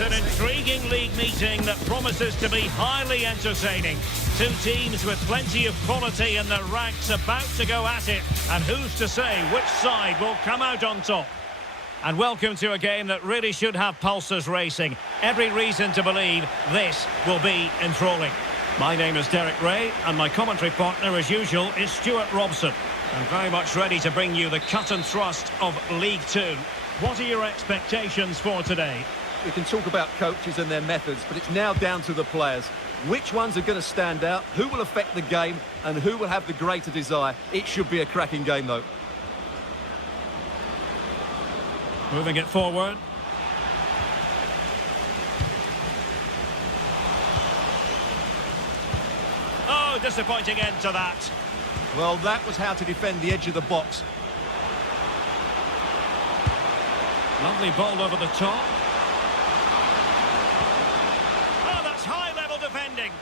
It's an intriguing league meeting that promises to be highly entertaining. Two teams with plenty of quality in their ranks about to go at it. And who's to say which side will come out on top? And welcome to a game that really should have pulses racing. Every reason to believe this will be enthralling. My name is Derek Ray, and my commentary partner, as usual, is Stuart Robson. I'm very much ready to bring you the cut and thrust of League Two. What are your expectations for today? We can talk about coaches and their methods, but it's now down to the players. Which ones are going to stand out, who will affect the game, and who will have the greater desire? It should be a cracking game, though. Moving it forward. Oh, disappointing end to that. Well, that was how to defend the edge of the box. Lovely ball over the top. Oh, that's high-level defending.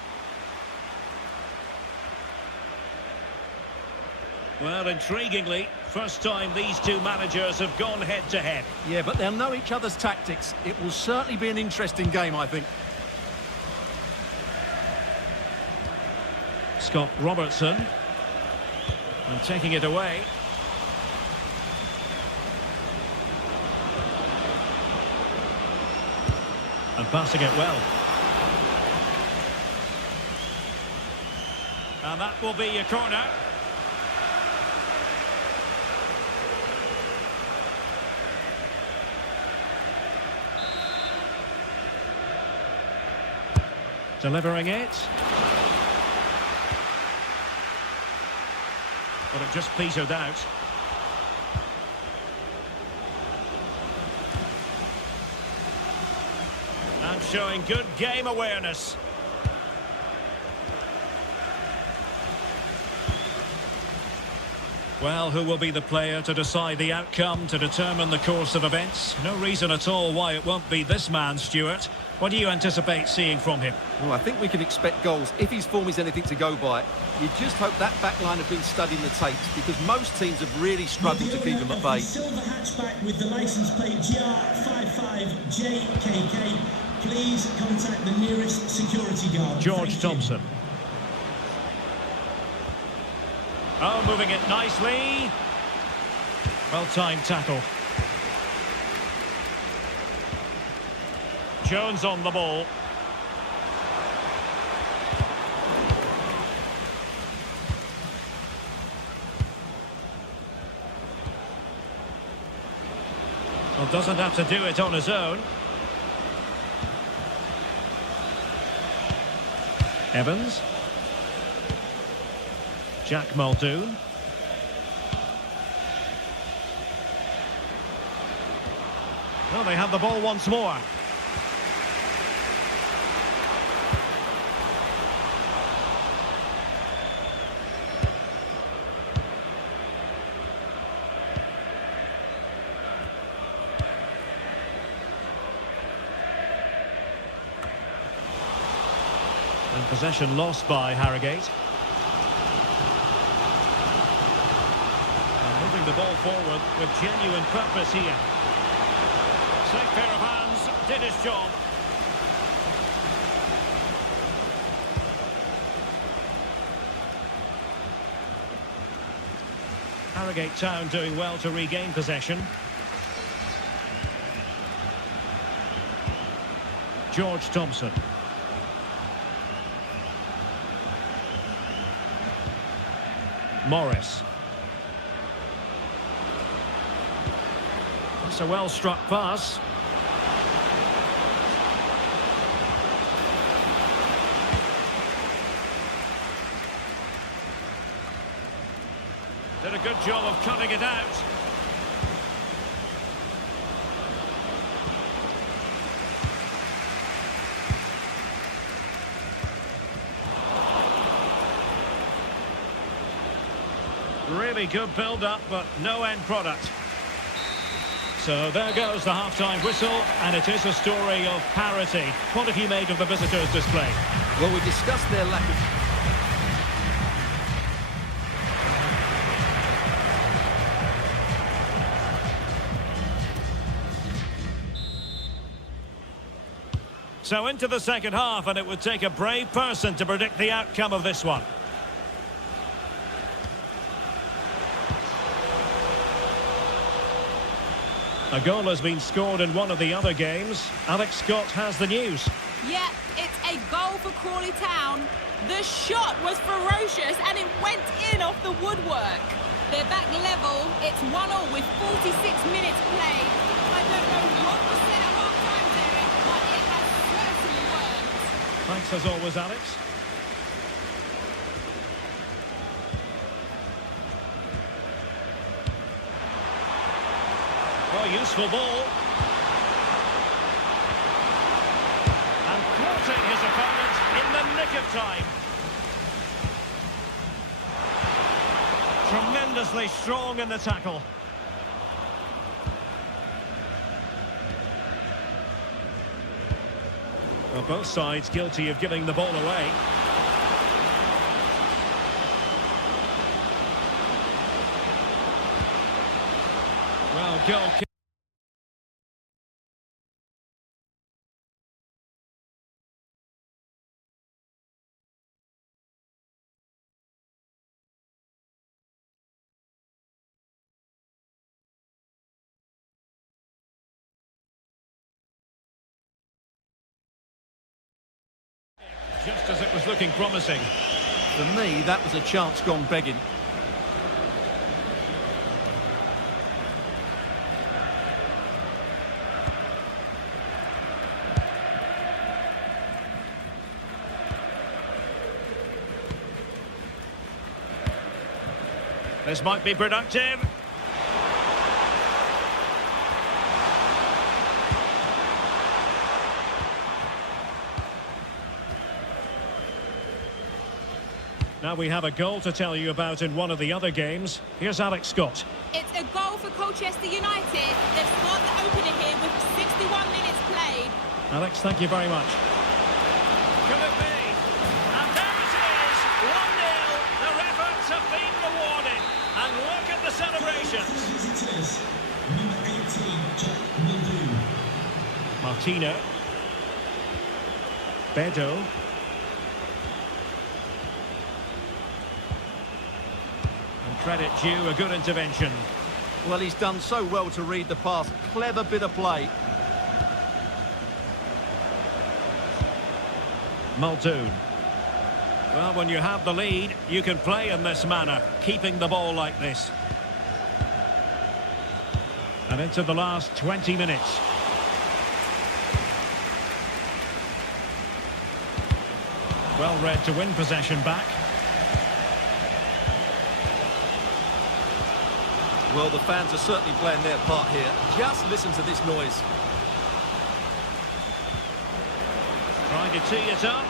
Well, intriguingly, first time these two managers have gone head-to-head. Yeah, but they'll know each other's tactics. It will certainly be an interesting game, I think. Scott Robertson. And taking it away. And passing it well. And that will be a corner. Delivering it. But it just petered out. And showing good game awareness. Well, who will be the player to decide the outcome, to determine the course of events? No reason at all why it won't be this man, Stuart. What do you anticipate seeing from him? Well, I think we can expect goals if his form is anything to go by. You just hope that back line have been studying the tapes, because most teams have really struggled to keep them at bay. Silver hatchback with the licence plate GR55JKK. Please contact the nearest security guard. George Thompson. Oh, moving it nicely. Well-timed tackle. Jones on the ball. Well, doesn't have to do it on his own. Evans. Jack Muldoon. Well, they have the ball once more. And possession lost by Harrogate. Moving the ball forward with genuine purpose here. Slick pair of hands, did his job. Harrogate Town doing well to regain possession. George Thompson. Morris. It's a well-struck pass. Did a good job of cutting it out. Really good build-up, but no end product. So there goes the half-time whistle, and it is a story of parity. What have you made of the visitors' display? Well, we discussed their lack of... So into the second half, and it would take a brave person to predict the outcome of this one. A goal has been scored in one of the other games. Alex Scott has the news. Yeah, it's a goal for Crawley Town. The shot was ferocious and it went in off the woodwork. They're back level. It's 1-1 with 46 minutes played. I don't know what was said at half-time, Derek, but it has certainly worked. Thanks as always, Alex. Oh, useful ball. And thwarting his opponent in the nick of time. Tremendously strong in the tackle. Well, both sides guilty of giving the ball away. Well, goal kick. Just as it was looking promising. For me, that was a chance gone begging. This might be productive. Now we have a goal to tell you about in one of the other games. Here's Alex Scott. It's a goal for Colchester United. They've scored the opener here with 61 minutes played. Alex, thank you very much. Could it be? And there it is, 1-0. Their efforts have been rewarded. And look at the celebrations. Visitors, number 18, Jack Mildew. Martino. Bedo. And credit due, a good intervention. Well, he's done so well to read the pass. Clever bit of play. Muldoon. Well, when you have the lead, you can play in this manner, keeping the ball like this. And into the last 20 minutes. Well read to win possession back. Well, the fans are certainly playing their part here. Just listen to this noise. Trying to tee it up.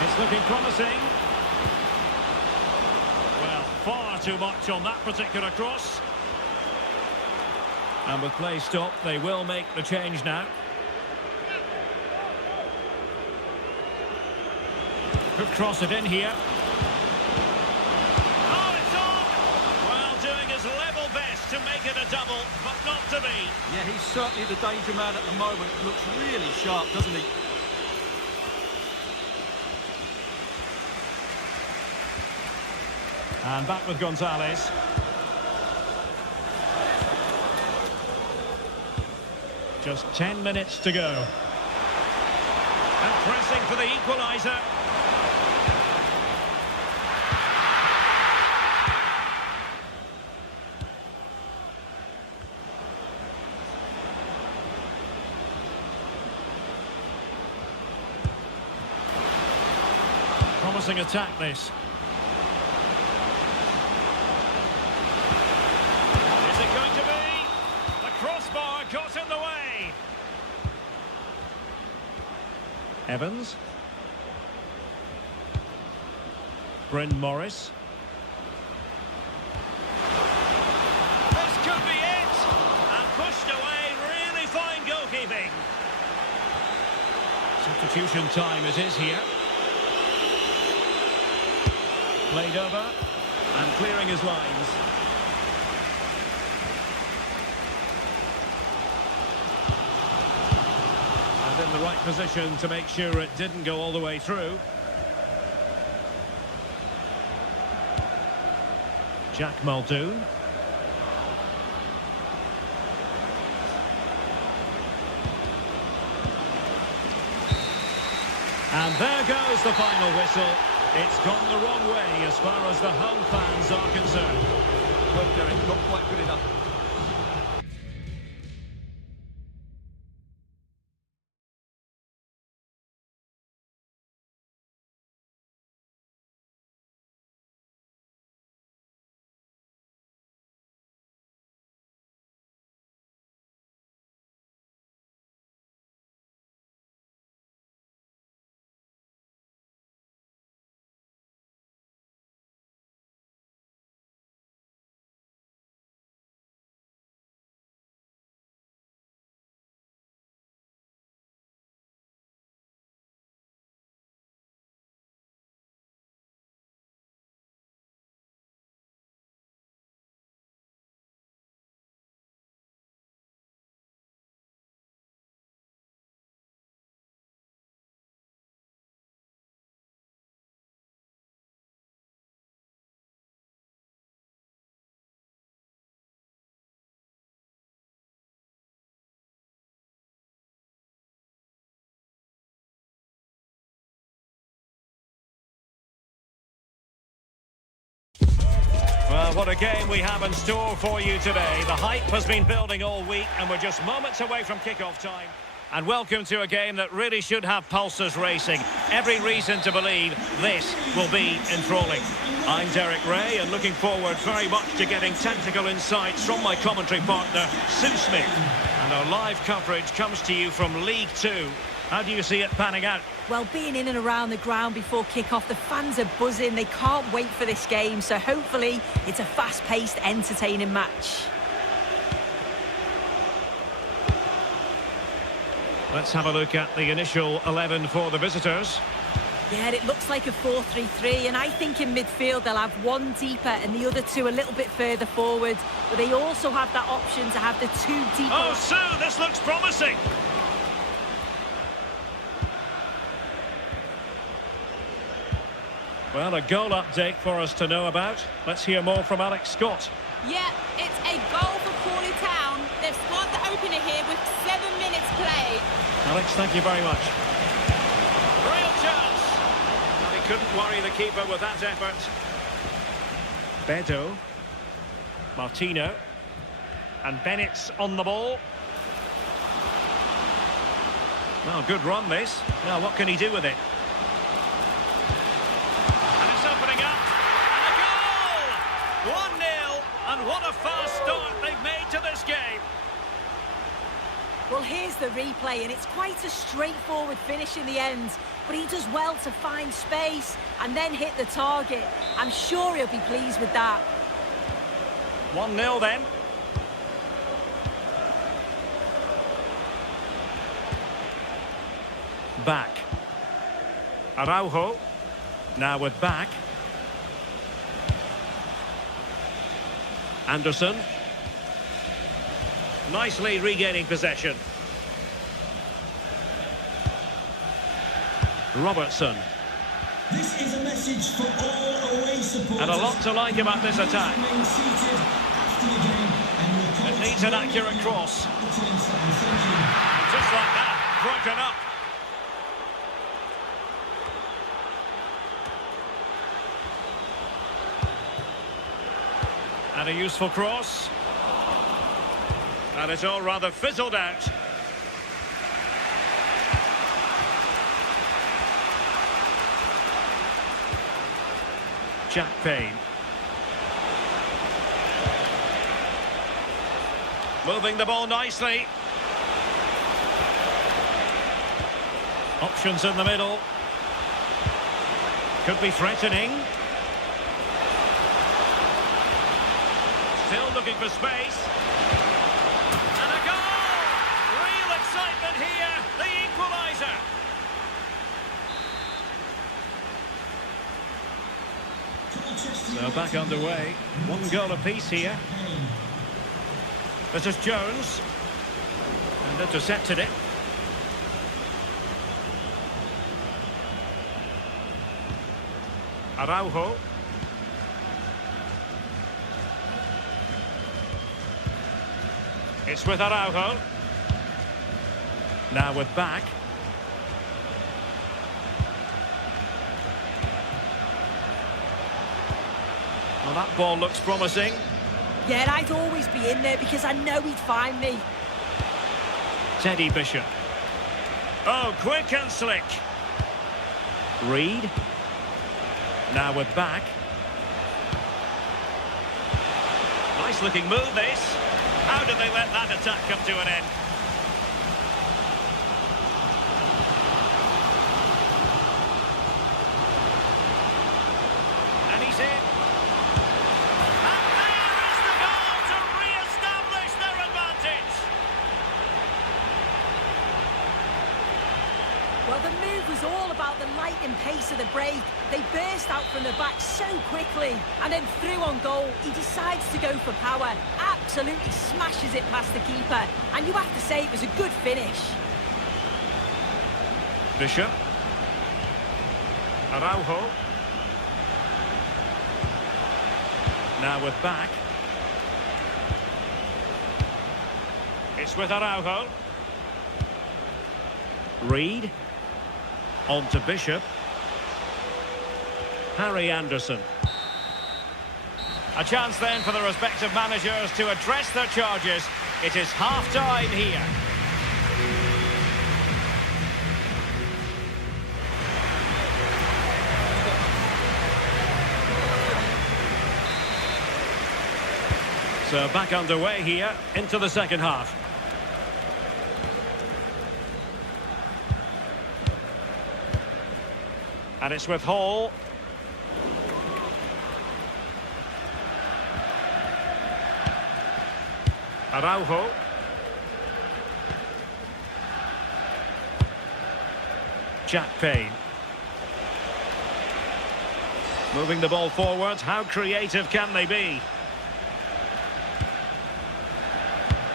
It's looking promising. Well, far too much on that particular cross. And with play stopped, they will make the change now. Could cross it in here. Oh, it's on! Well, doing his level best to make it a double, but not to be. Yeah, he's certainly the danger man at the moment. Looks really sharp, doesn't he? And back with Gonzalez. Just 10 minutes to go. And pressing for the equaliser. Promising attack, this. Is it going to be? The crossbar got in the way. Evans. Bryn Morris. This could be it. And pushed away. Really fine goalkeeping. Substitution time it is here. Played over and clearing his lines. And in the right position to make sure it didn't go all the way through. Jack Muldoon. And there goes the final whistle. It's gone the wrong way as far as the home fans are concerned. Well, Derek, not quite good enough. Well, what a game we have in store for you today. The hype has been building all week and we're just moments away from kick-off time. And welcome to a game that really should have pulses racing. Every reason to believe this will be enthralling. I'm Derek Ray and looking forward very much to getting tactical insights from my commentary partner, Sue Smith. And our live coverage comes to you from League Two. How do you see it panning out? Well, being in and around the ground before kick-off, the fans are buzzing. They can't wait for this game, so hopefully it's a fast-paced, entertaining match. Let's have a look at the initial 11 for the visitors. Yeah, it looks like a 4-3-3, and I think in midfield they'll have one deeper and the other two a little bit further forward. But they also have that option to have the two deeper... Oh, Sue, this looks promising! Well, a goal update for us to know about. Let's hear more from Alex Scott. Yeah, it's a goal for Crawley Town. They've scored the opener here with 7 minutes played. Alex, thank you very much. Real chance! Well, he couldn't worry the keeper with that effort. Bedo. Martino. And Bennett's on the ball. Well, good run this. Now, what can he do with it? Opening up, and a goal! 1-0, and what a fast start they've made to this game. Well, here's the replay, and it's quite a straightforward finish in the end, but he does well to find space and then hit the target. I'm sure he'll be pleased with that. 1-0 then. Back. Araujo. Now with back. Anderson. Nicely regaining possession. Robertson. This is a message for all away supporters. And a lot to like about this attack. It needs an accurate cross. And just like that, broken up. And a useful cross. And it's all rather fizzled out. Jack Payne. Moving the ball nicely. Options in the middle. Could be threatening. Still looking for space. And a goal! Real excitement here. The equaliser. So back underway. 1 goal apiece here. This is Jones. And intercepted it. Araujo. It's with Araujo. Now with back. Well, that ball looks promising. Yeah, I'd always be in there because I know he'd find me. Teddy Bishop. Oh, quick and slick. Reed. Now with back. Nice looking move this. How did they let that attack come to an end? And he's in. And there is the goal to re-establish their advantage. Well, the move was all about the lightning pace of the break. They burst out from the back so quickly, and then through on goal, he decides to go for power, absolutely smashes it past the keeper, and you have to say it was a good finish. Bishop. Araujo. Now with back. It's with Araujo. Reed. On to Bishop. Harry Anderson. A chance then for the respective managers to address their charges. It is half-time here. So back underway here into the second half. And it's with Hall. Araujo. Jack Payne. Moving the ball forward. How creative can they be?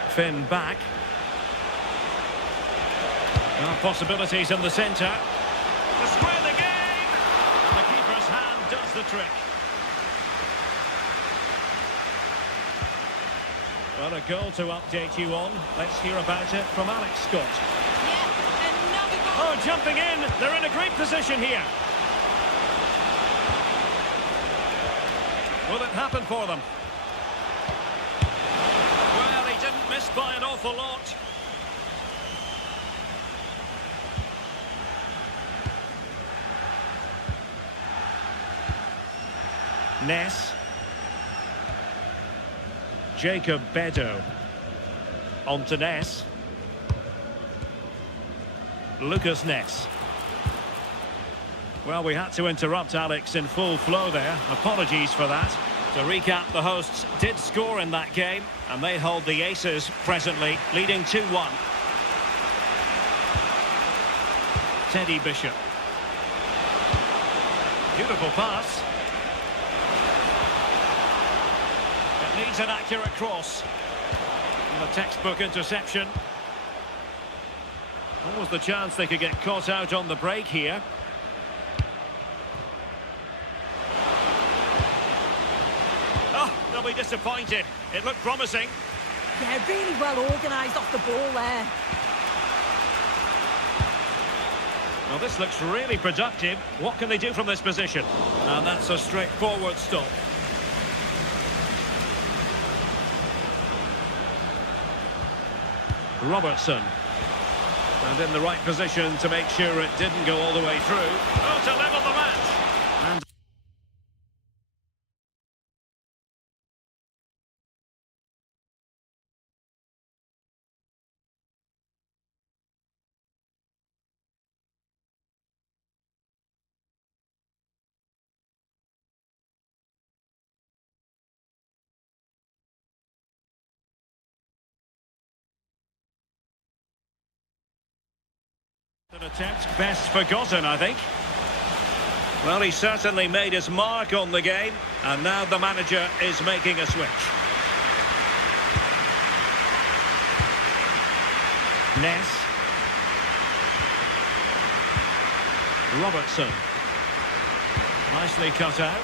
Finn back. Well, possibilities in the centre. To square the game. And the keeper's hand does the trick. Well, a goal to update you on. Let's hear about it from Alex Scott. Yeah, another goal. Oh, jumping in. They're in a great position here. Will it happen for them? Well, he didn't miss by an awful lot. Ness. Jacob Bedo. On to Ness. Lucas Ness. Well, we had to interrupt Alex in full flow there. Apologies for that. To recap, the hosts did score in that game, and they hold the aces presently, leading 2-1. Teddy Bishop. Beautiful pass. It needs an accurate cross. And the textbook interception. What was the chance they could get caught out on the break here? Oh, they'll be disappointed. It looked promising. Yeah, really well organised off the ball there. Well, this looks really productive. What can they do from this position? And that's a straightforward stop. Robertson. And in the right position to make sure it didn't go all the way through. Oh, to level the match. And an attempt best forgotten, I think. Well, he certainly made his mark on the game, and now the manager is making a switch. Ness. Nicely cut out.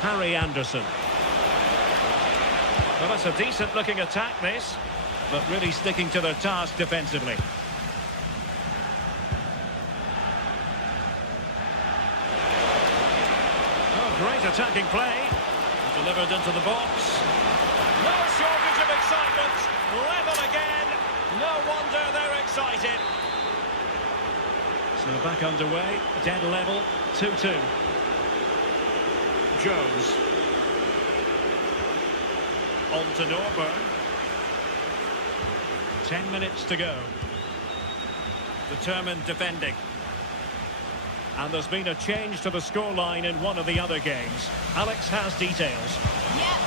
Harry Anderson. Well, it's a decent-looking attack, this, but really sticking to their task defensively. Oh, great attacking play. Delivered into the box. No shortage of excitement. Level again. No wonder they're excited. So back underway. Dead level. 2-2. Jones. On to Norburn. 10 minutes to go. Determined defending. And there's been a change to the scoreline in one of the other games. Alex has details. Yep,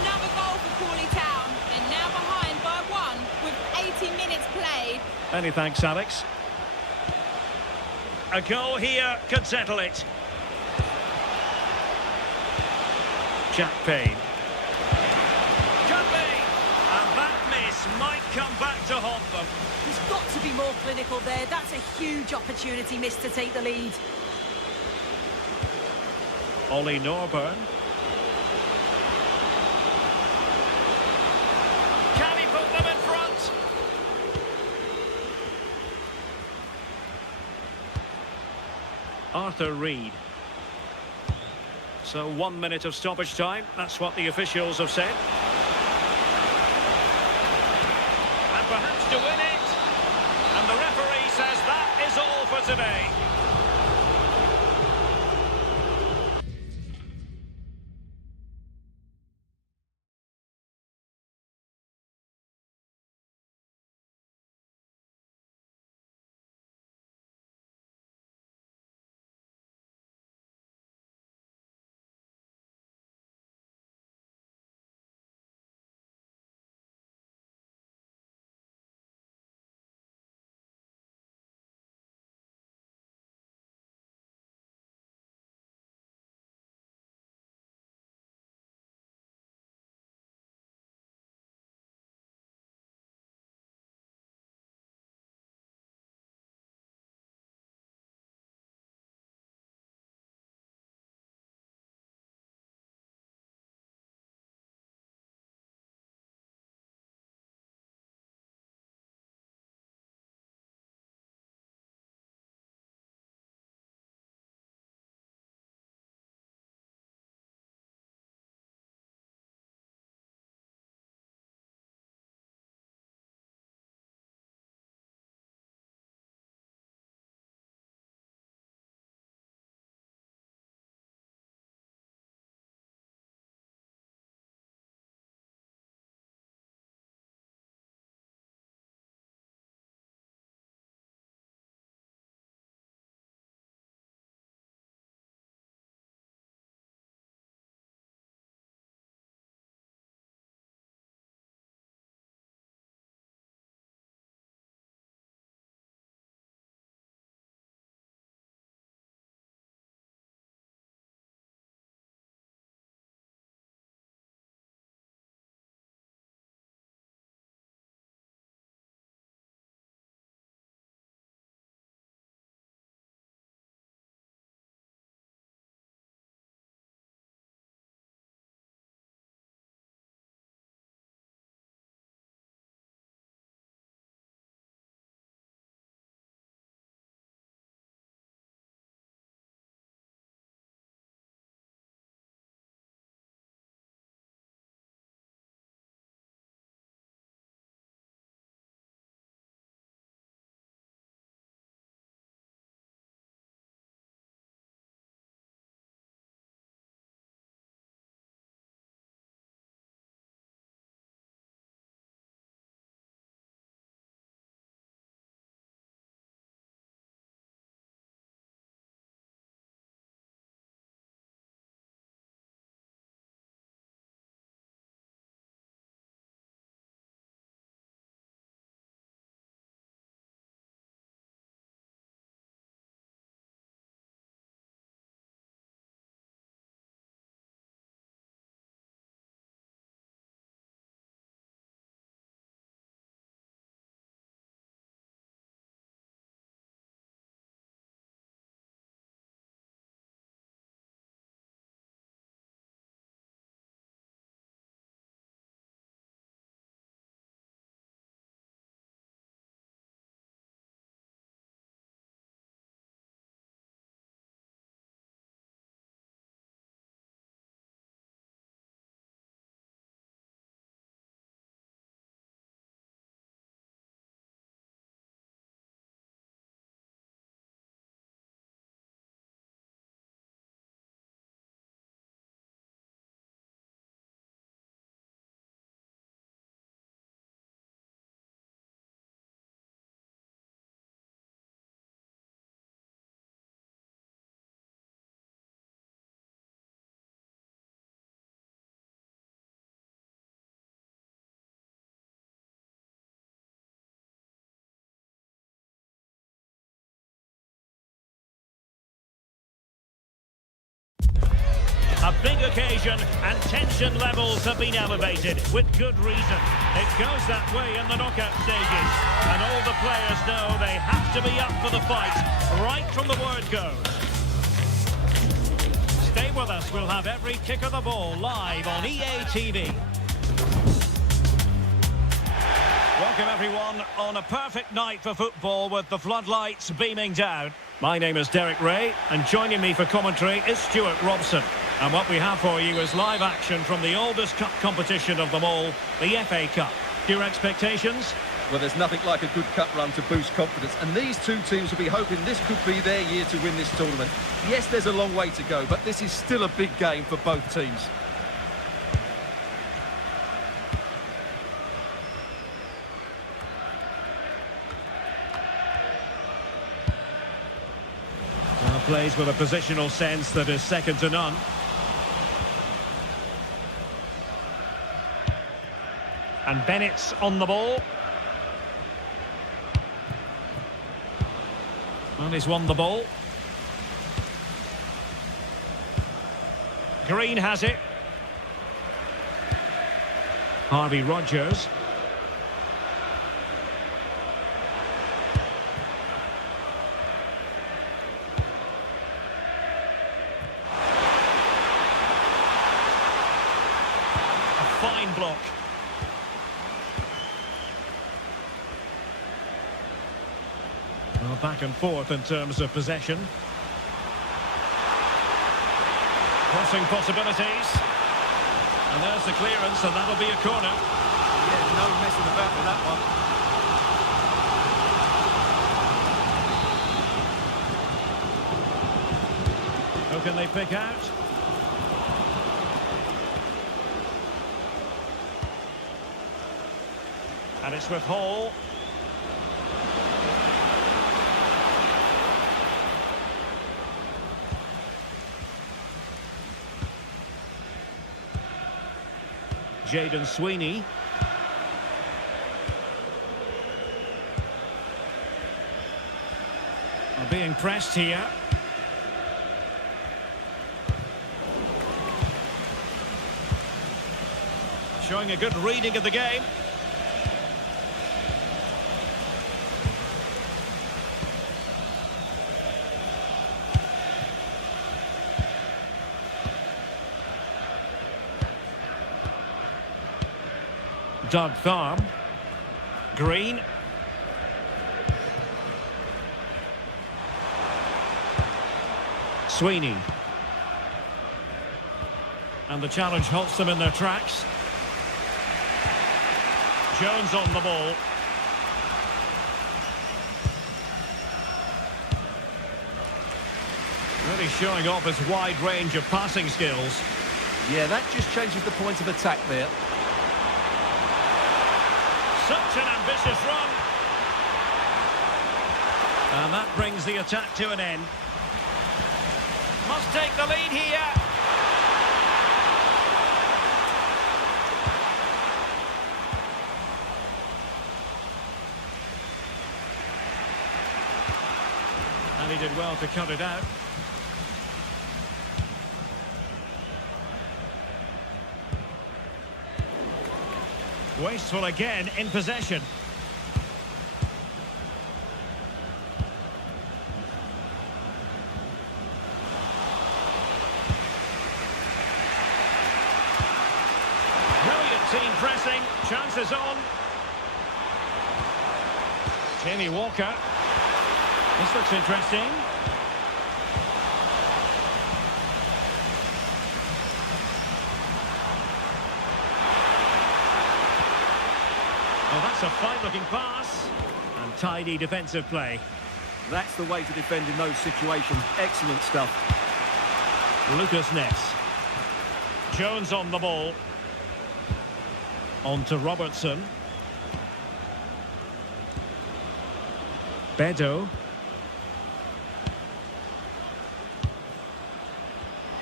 another goal for Crawley Town. They're now behind by 1 with 80 minutes played. Many thanks, Alex. A goal here could settle it. Jack Payne. Could be. And that miss might come back to haunt them. He's got to be more clinical there. That's a huge opportunity missed to take the lead. Ollie Norburn. Can he put them in front? Arthur Reed. So 1 minute of stoppage time. That's what the officials have said. And perhaps to win it. And the referee says that is all for today. A big occasion, and tension levels have been elevated, with good reason. It goes that way in the knockout stages, and all the players know they have to be up for the fight, right from the word go. Stay with us, we'll have every kick of the ball live on EA TV. Welcome everyone on a perfect night for football with the floodlights beaming down. My name is Derek Ray, and joining me for commentary is Stuart Robson. And what we have for you is live action from the oldest cup competition of them all, the FA Cup. Your expectations? Well, there's nothing like a good cup run to boost confidence, and these two teams will be hoping this could be their year to win this tournament. Yes, there's a long way to go, but this is still a big game for both teams. Plays with a positional sense that is second to none. And Bennett's on the ball. Well, he's won the ball. Green has it. Harvey Rodgers. Fine block. Well, back and forth in terms of possession. Crossing possibilities. And there's the clearance, and that'll be a corner. Yeah, no messing about with that one. Who can they pick out? And it's with Hall. Jaden Sweeney. Are being pressed here. Showing a good reading of the game. Doug Tharm. Green. Sweeney. And the challenge halts them in their tracks. Jones on the ball. Really showing off his wide range of passing skills. Yeah, that just changes the point of attack there. Such an ambitious run. And that brings the attack to an end. Must take the lead here. And he did well to cut it out. Wasteful again in possession. Brilliant team pressing. Chances on. Jamie Walker. This looks interesting. Well, that's a fine-looking pass. And tidy defensive play. That's the way to defend in those situations. Excellent stuff. Lucas Ness. Jones on the ball. On to Robertson. Beto.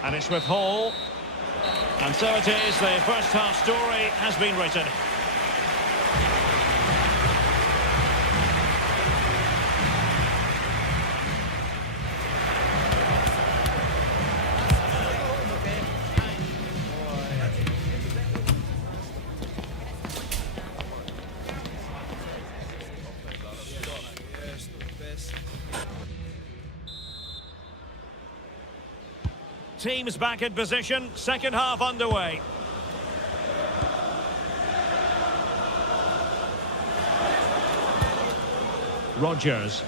And it's with Hall. And so it is, the first half story has been written. Teams back in position, second half underway. Rodgers.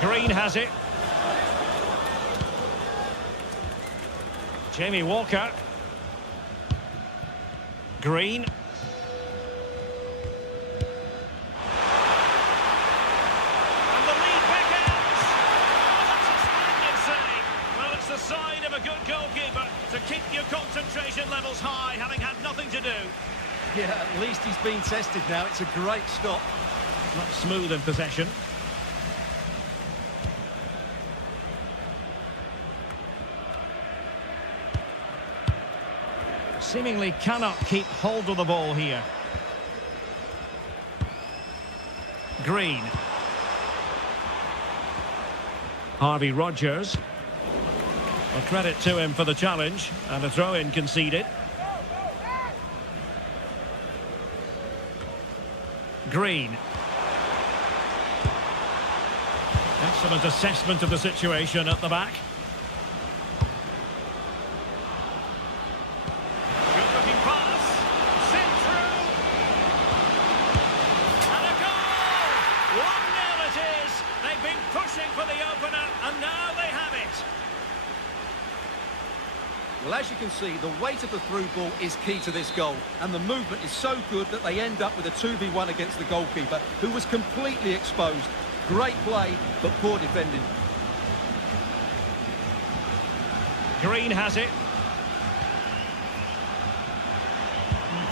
Green has it. Jamie Walker. Green. And the lead back out. Oh, that's a splendid save. Well, it's the sign of a good goalkeeper to keep your concentration levels high, having had nothing to do. Yeah, at least he's been tested now. It's a great stop. Not smooth in possession. Seemingly cannot keep hold of the ball here. Green. Harvey Rodgers. Well, credit to him for the challenge, and a throw-in conceded. Green. Excellent assessment of the situation at the back. Good looking pass. Sent through. And a goal! 1-0 it is. They've been pushing for the opener, and now they have it. Well, as you can see, the weight of the through ball is key to this goal. And the movement is so good that they end up with a 2v1 against the goalkeeper, who was completely exposed. Great play, but poor defending. Green has it.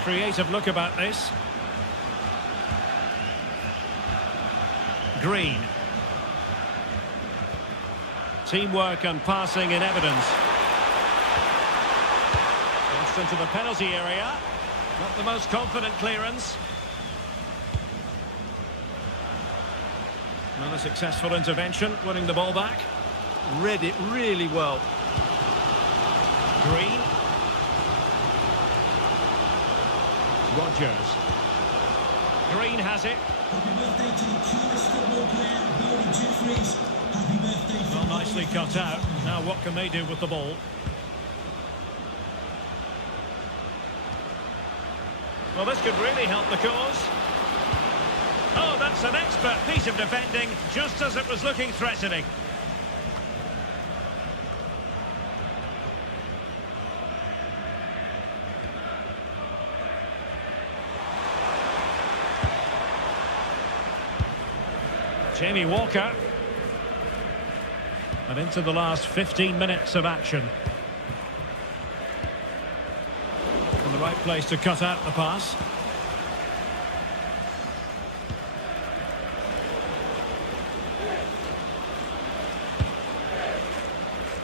Creative look about this. Green. Teamwork and passing in evidence. Into the penalty area. Not the most confident clearance. Another successful intervention, winning the ball back. Read it really well. Green. Rodgers. Green has it. Happy birthday to the keenest football player, Bowley Jeffries. Happy birthday. Well, nicely cut out. Now what can they do with the ball? Well, this could really help the cause. Oh, that's an expert piece of defending, just as it was looking threatening. Jamie Walker. And into the last 15 minutes of action. The right place to cut out the pass.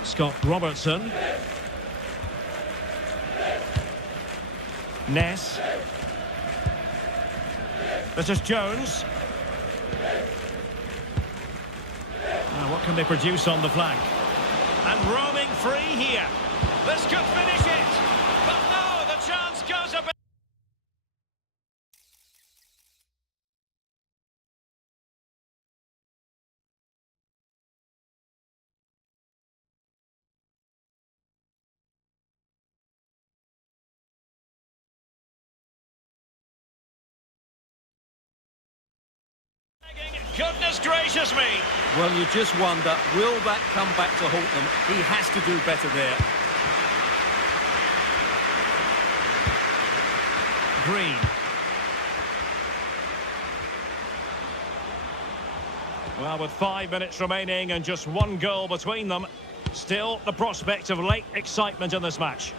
Scott Robertson. Ness. This is Jones. Now what can they produce on the flank? And roaming free here. This could finish it. But no, the chance goes a bit. Goodness gracious me. Well, you just wonder, will that come back to haunt them? He has to do better there. Green. Well, with 5 minutes remaining and just one goal between them, still the prospect of late excitement in this match.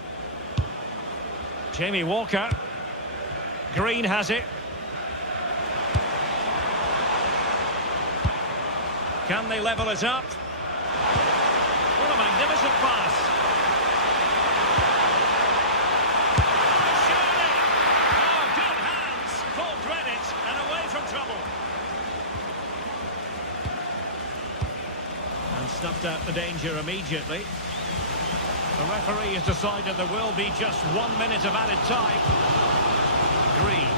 Jamie Walker. Green has it. Can they level it up? What a magnificent pass. Surely. Oh, good hands. Full credit and away from trouble. And snuffed out the danger immediately. The referee has decided there will be just 1 minute of added time. Green.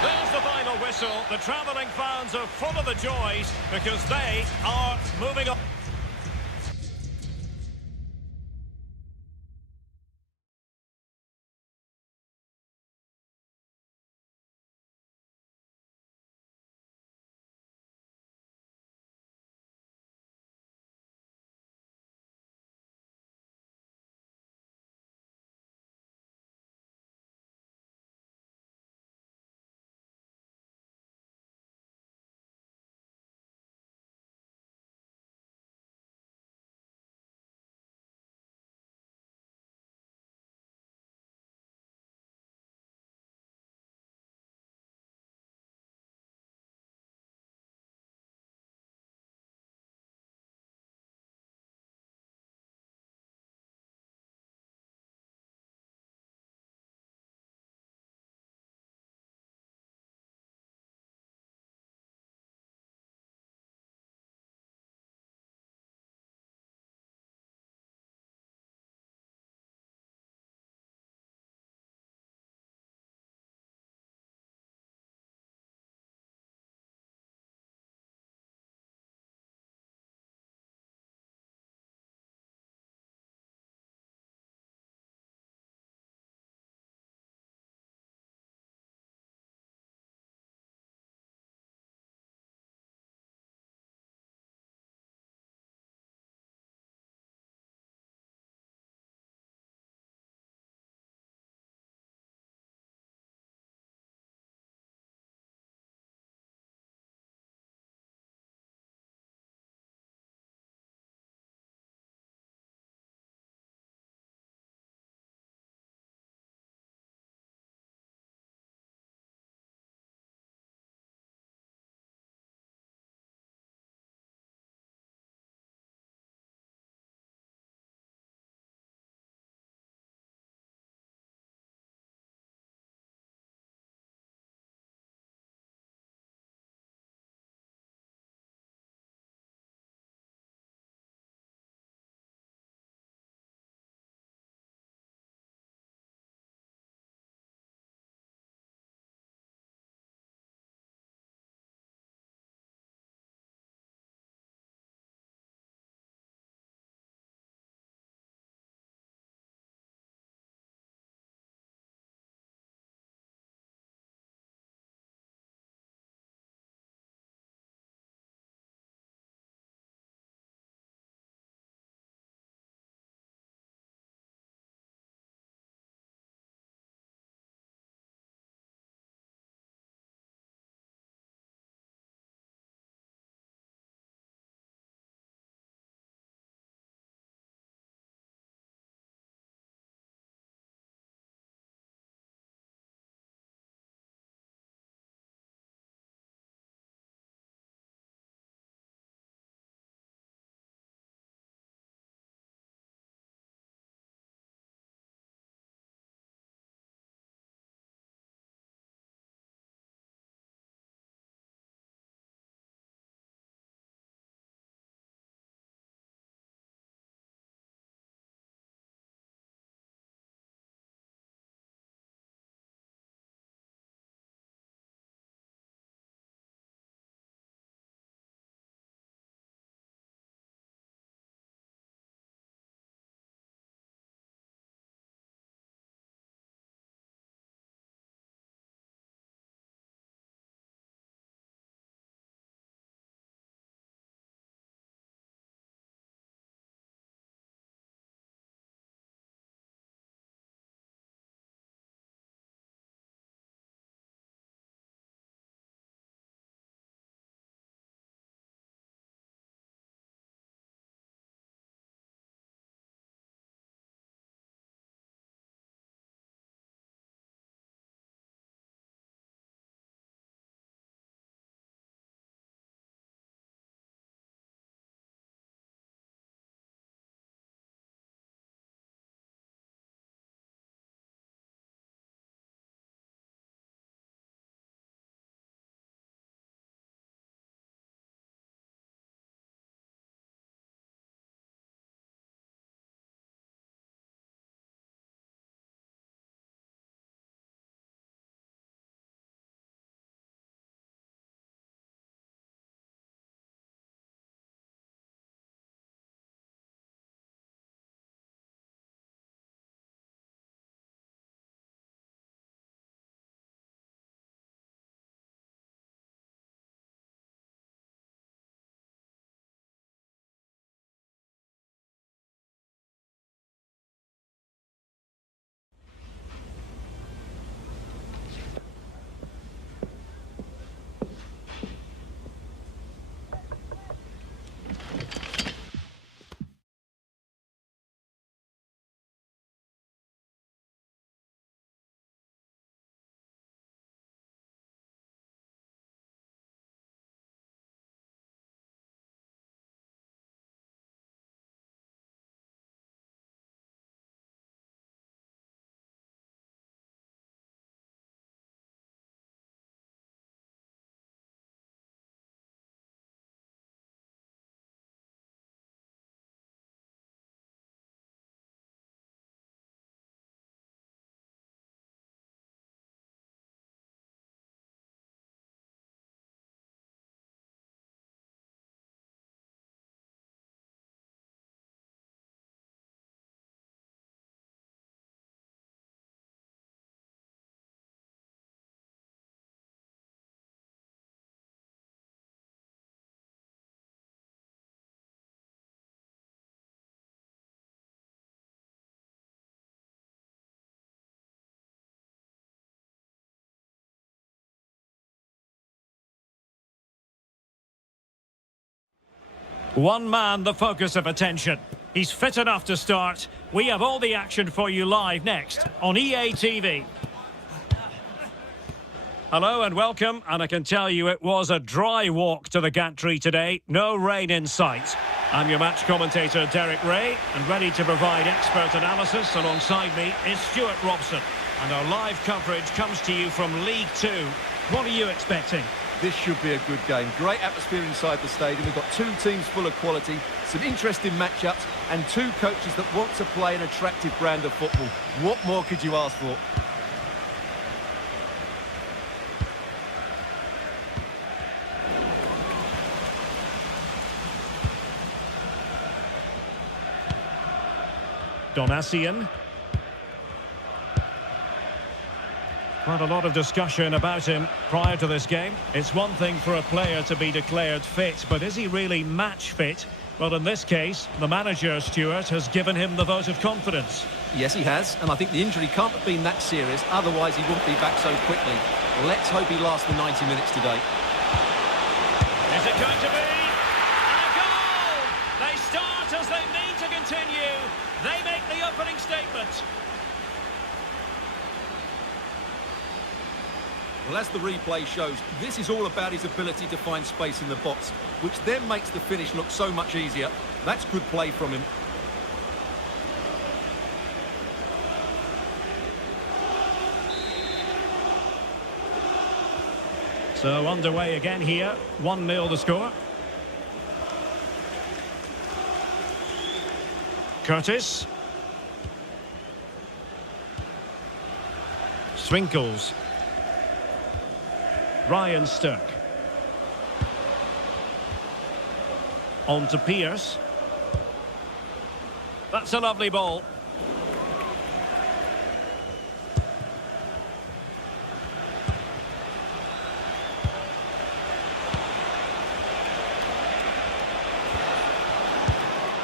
There's the final whistle. The travelling fans are full of the joys because they are moving on. One man the focus of attention. He's fit enough to start. We have all the action for you live next on EA TV. Hello and welcome, and I can tell you it was a dry walk to the gantry today. No rain in sight. I'm your match commentator Derek Ray, and ready to provide expert analysis alongside me is Stuart Robson. And our live coverage comes to you from League Two. What are you expecting? This should be a good game. Great atmosphere inside the stadium. We've got two teams full of quality, some interesting matchups, and two coaches that want to play an attractive brand of football. What more could you ask for? Donasian. Quite a lot of discussion about him prior to this game. It's one thing for a player to be declared fit, but is he really match fit? Well, in this case, the manager, Stuart, has given him the vote of confidence. Yes, he has, and I think the injury can't have been that serious, otherwise he wouldn't be back so quickly. Let's hope he lasts the 90 minutes today. Is it going to be? And a goal! They start as they mean to continue. They make the opening statement. Well, as the replay shows, this is all about his ability to find space in the box, which then makes the finish look so much easier. That's good play from him. So underway again here, 1-0 the score. Curtis. Swinkles. Ryan Stirk. On to Pierce. That's a lovely ball.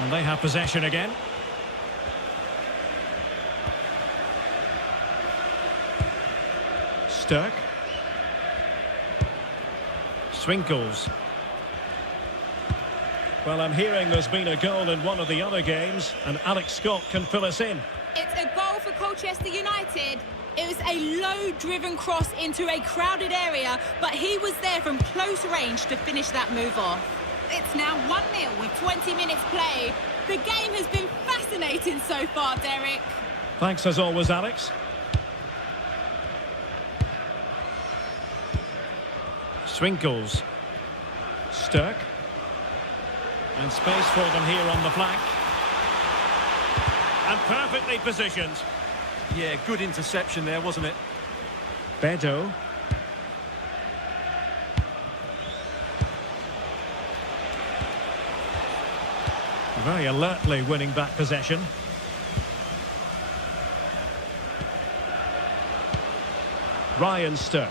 And they have possession again. Stirk. Swinkles. Well, I'm hearing there's been a goal in one of the other games, and Alex Scott can fill us in. It's a goal for Colchester United. It was a low-driven cross into a crowded area, but he was there from close range to finish that move off. It's now 1-0 with 20 minutes played. The game has been fascinating so far, Derek. Thanks as always, Alex. Swinkles. Stirk. And space for them here on the flank. And perfectly positioned. Yeah, good interception there, wasn't it? Bedo. Very alertly winning back possession. Ryan Stirk.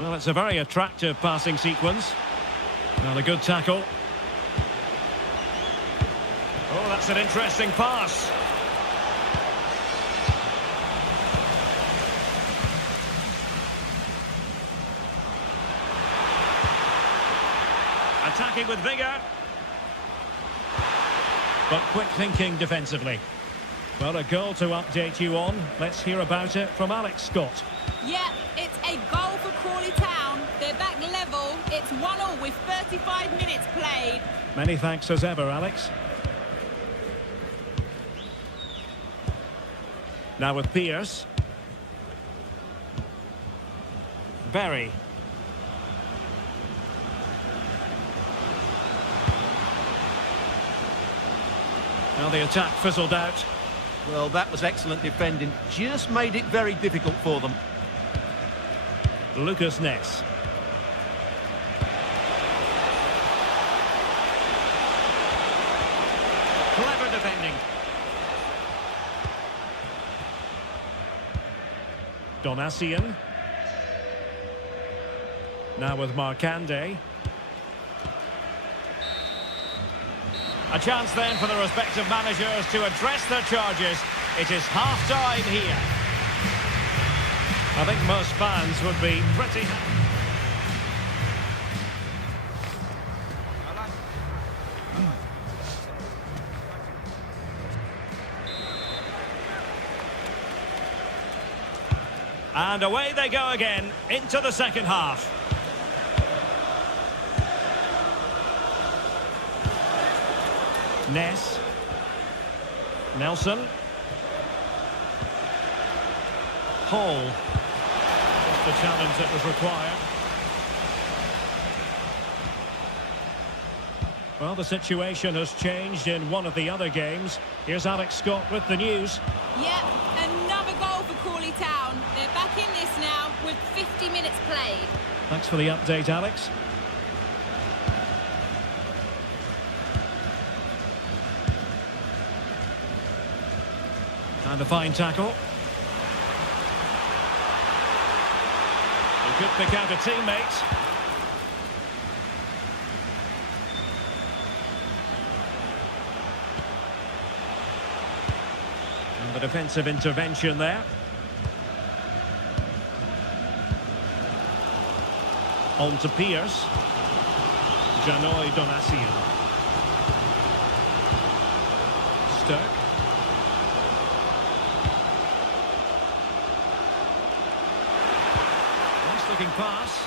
Well, it's a very attractive passing sequence. Well, a good tackle. Oh, that's an interesting pass. Attacking with vigour. But quick thinking defensively. Well, a goal to update you on. Let's hear about it from Alex Scott. Yeah, it's a goal for Crawley Town. They're back level. It's 1-1 with 35 minutes played. Many thanks as ever, Alex. Now with Pierce. Berry. Now the attack fizzled out. Well, that was excellent defending. Just made it very difficult for them. Lucas Ness. Clever defending. Donasian. Now with Markande. A chance then for the respective managers to address their charges. It is half-time here. I think most fans would be pretty happy. And away they go again into the second half. Ness. Nelson. Hall. Just the challenge that was required. Well, the situation has changed in one of the other games. Here's Alex Scott with the news. Yep, another goal for Crawley Town. They're back in this now with 50 minutes played. Thanks for the update, Alex. And a fine tackle. He could pick out a teammate. And the defensive intervention there. On to Pierce. Janoy Donasian. Sturck. Nice looking pass.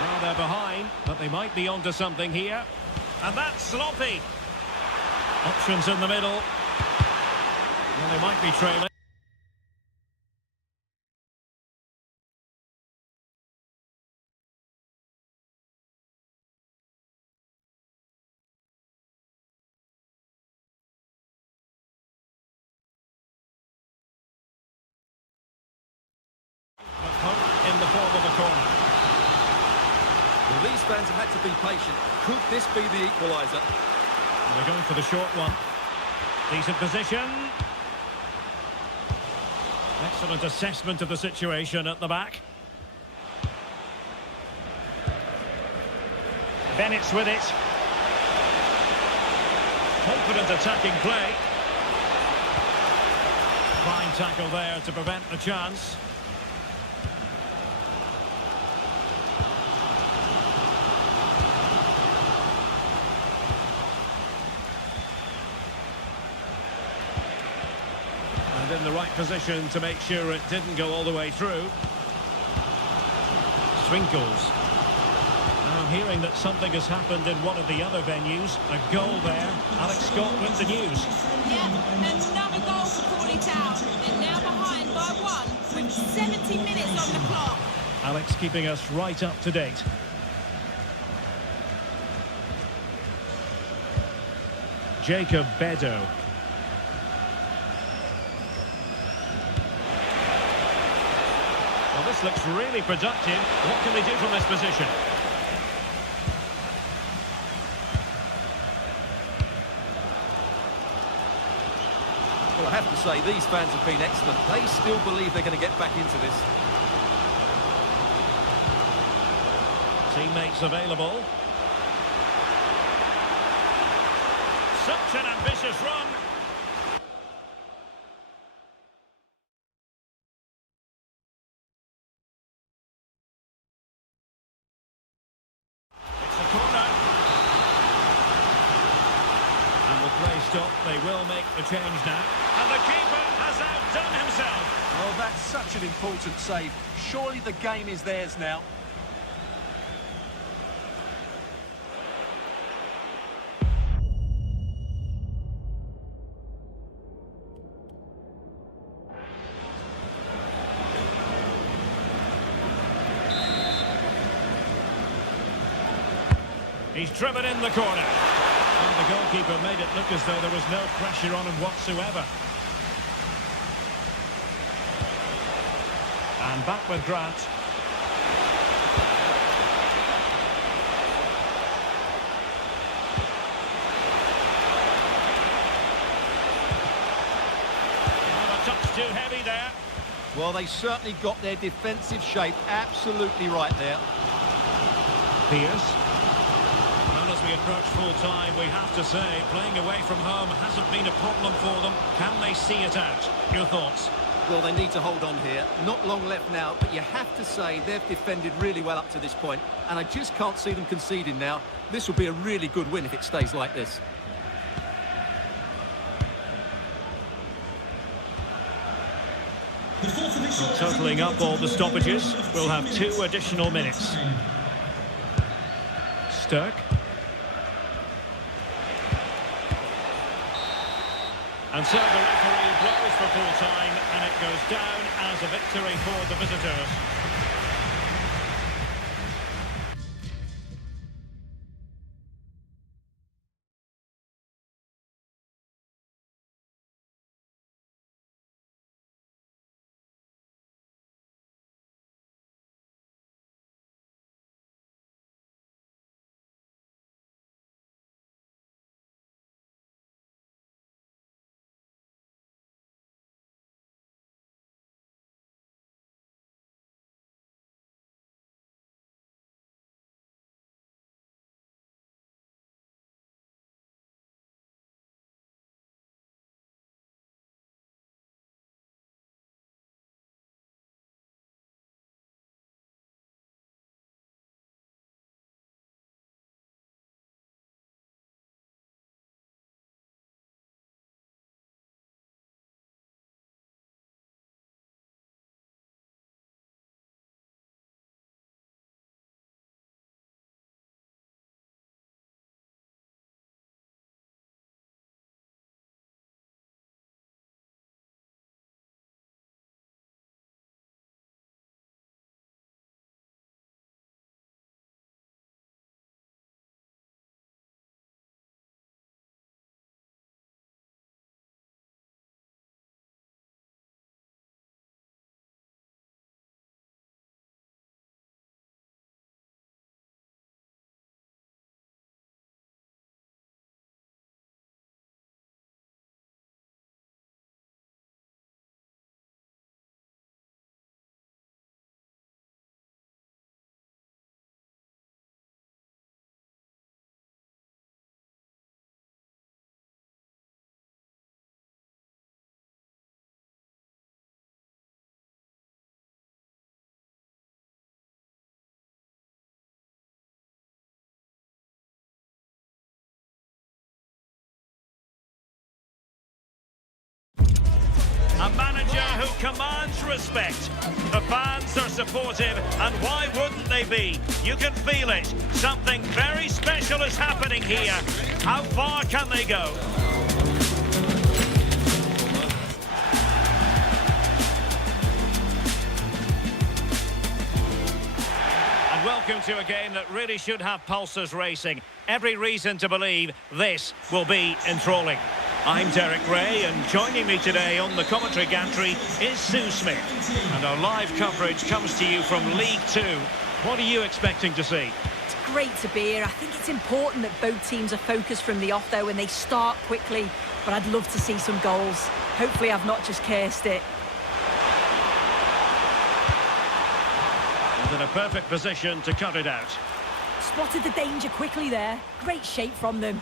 Well, they're behind, but they might be onto something here. And that's sloppy. Options in the middle. Well, they might be trailing. In the form of a corner. Well, these fans have had to be patient. Could this be the equaliser? They're going for the short one. Decent position. Excellent assessment of the situation at the back. Bennett's with it. Confident attacking play. Fine tackle there to prevent the chance. In the right position to make sure it didn't go all the way through. Swinkles. Now I'm hearing that something has happened in one of the other venues. A goal there. Alex Scott with the news. Yeah, another goal for Crawley Town. They're now behind by 1 with 70 minutes on the clock. Alex keeping us right up to date. Jacob Bedo. Well, this looks really productive. What can they do from this position? Well, I have to say, these fans have been excellent. They still believe they're going to get back into this. Teammates available. Such an ambitious run. Stop. They will make the change now. And the keeper has outdone himself. Well, that's such an important save. Surely the game is theirs now. He's driven in the corner. And the goalkeeper made it look as though there was no pressure on him whatsoever. And back with Grant. Oh, a touch too heavy there. Well, they certainly got their defensive shape absolutely right there. Pierce. As we approach full-time, we have to say, playing away from home hasn't been a problem for them. Can they see it out? Your thoughts? Well, they need to hold on here. Not long left now, but you have to say they've defended really well up to this point, and I just can't see them conceding now. This will be a really good win if it stays like this. The fourth official Totalling up all the stoppages, we'll have 2 additional minutes. Sturck. And so the referee blows for full time, and it goes down as a victory for the visitors. A manager who commands respect. The fans are supportive, and why wouldn't they be? You can feel it. Something very special is happening here. How far can they go? And welcome to a game that really should have pulses racing. Every reason to believe this will be enthralling. I'm Derek Ray, and joining me today on the commentary gantry is Sue Smith. And our live coverage comes to you from League Two. What are you expecting to see? It's great to be here. I think it's important that both teams are focused from the off, though, and they start quickly. But I'd love to see some goals. Hopefully I've not just cursed it. And in a perfect position to cut it out. Spotted the danger quickly there. Great shape from them.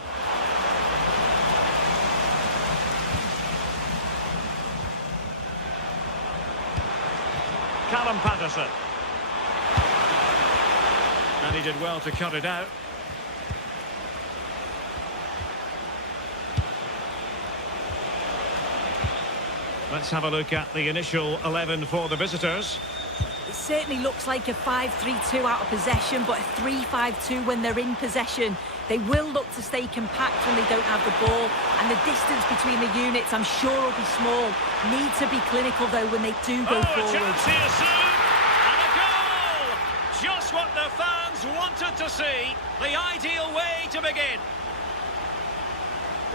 Callum Patterson. And he did well to cut it out. Let's have a look at the initial 11 for the visitors. It certainly looks like a 5-3-2 out of possession, but a 3-5-2 when they're in possession. They will look to stay compact when they don't have the ball, and the distance between the units, I'm sure, will be small. Need to be clinical, though, when they do go forward. A chance here soon, and a goal! Just what the fans wanted to see. The ideal way to begin.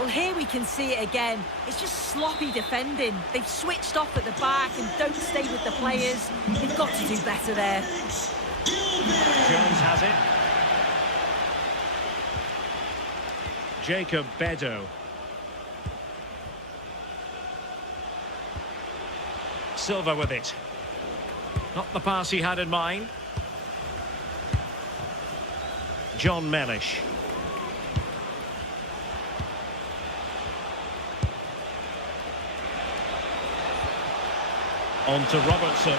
Well, here we can see it again. It's just sloppy defending. They've switched off at the back and don't stay with the players. They've got to do better there. Jones has it. Jacob Bedo. Silva with it. Not the pass he had in mind. John Mellish. On to Robertson.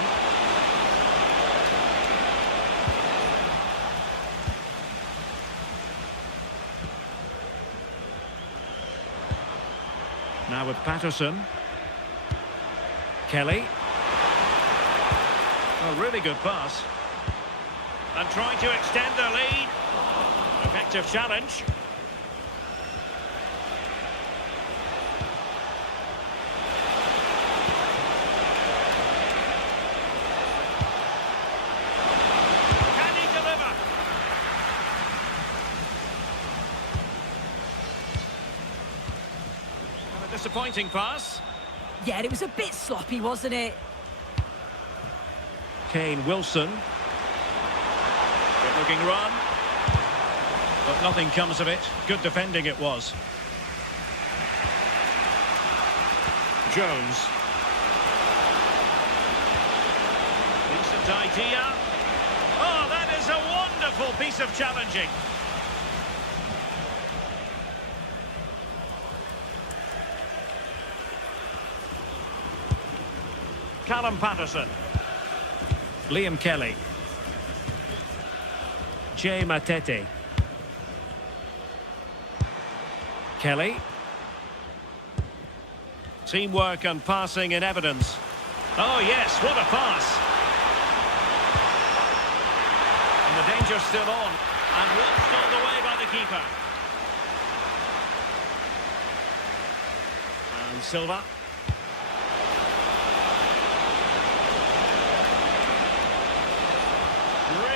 Now with Patterson. Kelly. A really good pass. And trying to extend their lead. Effective challenge. Can he deliver? And a disappointing pass. Yeah, it was a bit sloppy, wasn't it? Kane Wilson. Good looking run. But nothing comes of it. Good defending it was. Jones. Decent idea. Oh, that is a wonderful piece of challenging. Callum Patterson. Liam Kelly. Jay Matete. Kelly. Teamwork and passing in evidence. Oh yes, what a pass. And the danger's still on. And watched all the way by the keeper. And Silva.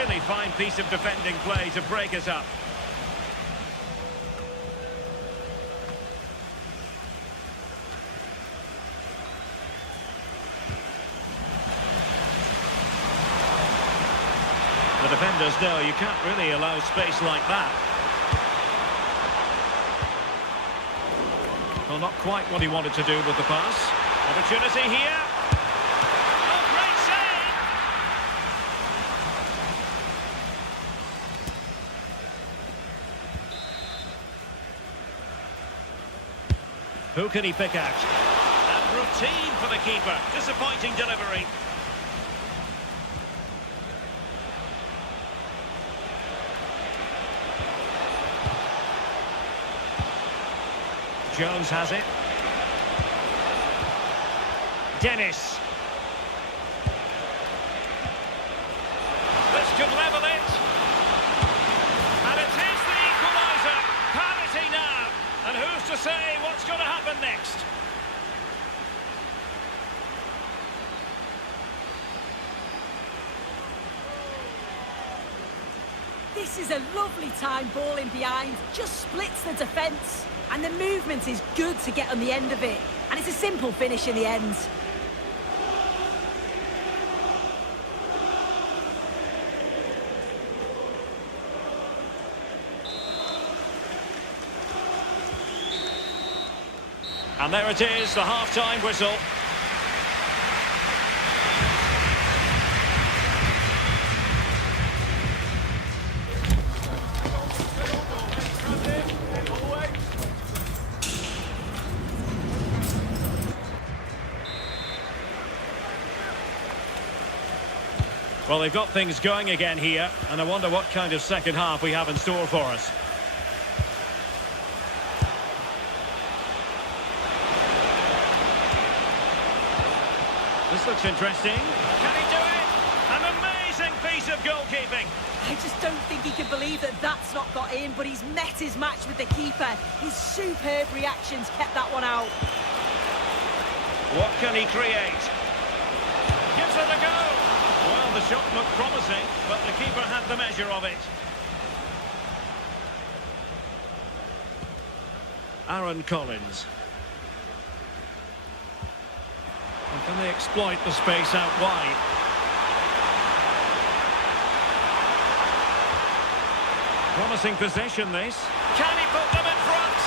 Really fine piece of defending play to break us up. The defenders know you can't really allow space like that. Well, not quite what he wanted to do with the pass. Opportunity here. Oh, great save! Who can he pick out? And routine for the keeper. Disappointing delivery. Jones has it. Dennis. This could level it. And it is the equaliser. Parity now. And who's to say what's going to happen next? This is a lovely time ball in behind. Just splits the defence. And the movement is good to get on the end of it. And it's a simple finish in the end. And there it is, the half-time whistle. Well, they've got things going again here, and I wonder what kind of second half we have in store for us. This looks interesting. Can he do it? An amazing piece of goalkeeping. I just don't think he can believe that that's not got in, but he's met his match with the keeper. His superb reactions kept that one out. What can he create? Gives it a go. Well, the shot looked promising, but the keeper had the measure of it. Aaron Collins. And can they exploit the space out wide? Promising possession, this. Can he put them in front?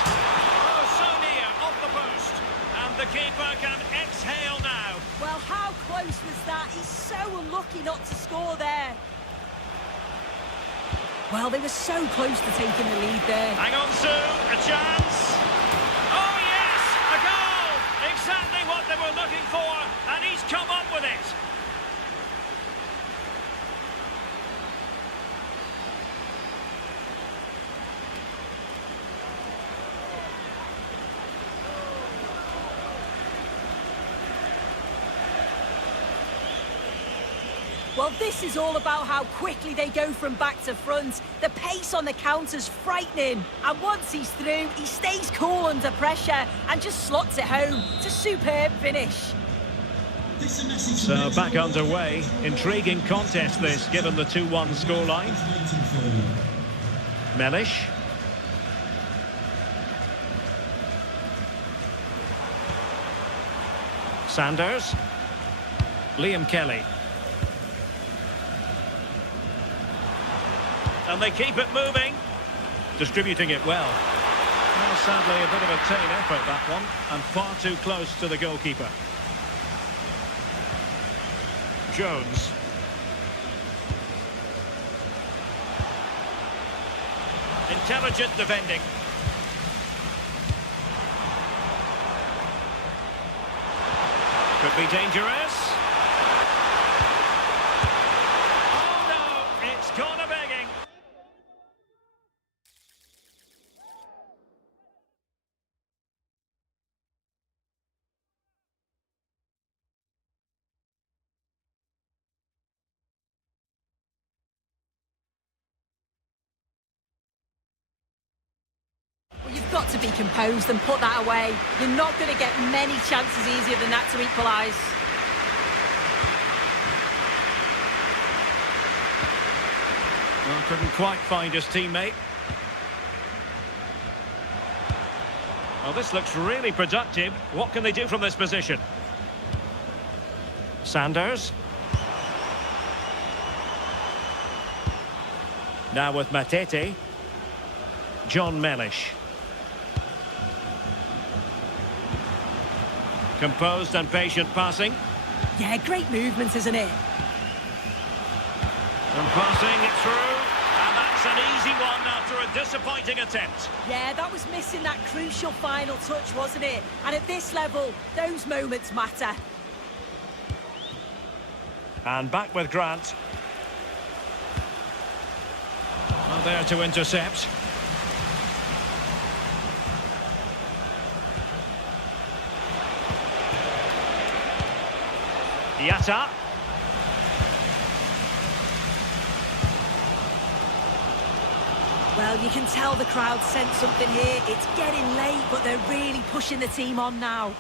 Oh, so near, off the post. And the keeper can exhale now. Well, how close was that? He's so unlucky not to score there. Well, they were so close to taking the lead there. Hang on, Sue, a chance. Oh, yes, a goal. Exactly what they were looking for, and he's come up with it. Well, Well, this is all about how quickly they go from back to front. The pace on the counter's frightening. And once he's through, he stays cool under pressure and just slots it home. It's a superb finish. So back underway. Intriguing contest this, given the 2-1 scoreline. Mellish. Sanders. Liam Kelly. And they keep it moving. Distributing it well. Well, sadly, a bit of a tame effort, that one. And far too close to the goalkeeper. Jones. Intelligent defending. Could be dangerous. Oh no, it's corner begging. Well, you've got to be composed and put that away. You're not going to get many chances easier than that to equalise. Well, couldn't quite find his teammate. Well, this looks really productive. What can they do from this position? Sanders. Now with Matete. John Mellish. Composed and patient passing. Yeah, great movement, isn't it? And passing it through. And that's an easy one after a disappointing attempt. Yeah, that was missing that crucial final touch, wasn't it? And at this level, those moments matter. And back with Grant. Well, there to intercept. Yatta. Well, you can tell the crowd sense something here. It's getting late, but they're really pushing the team on now.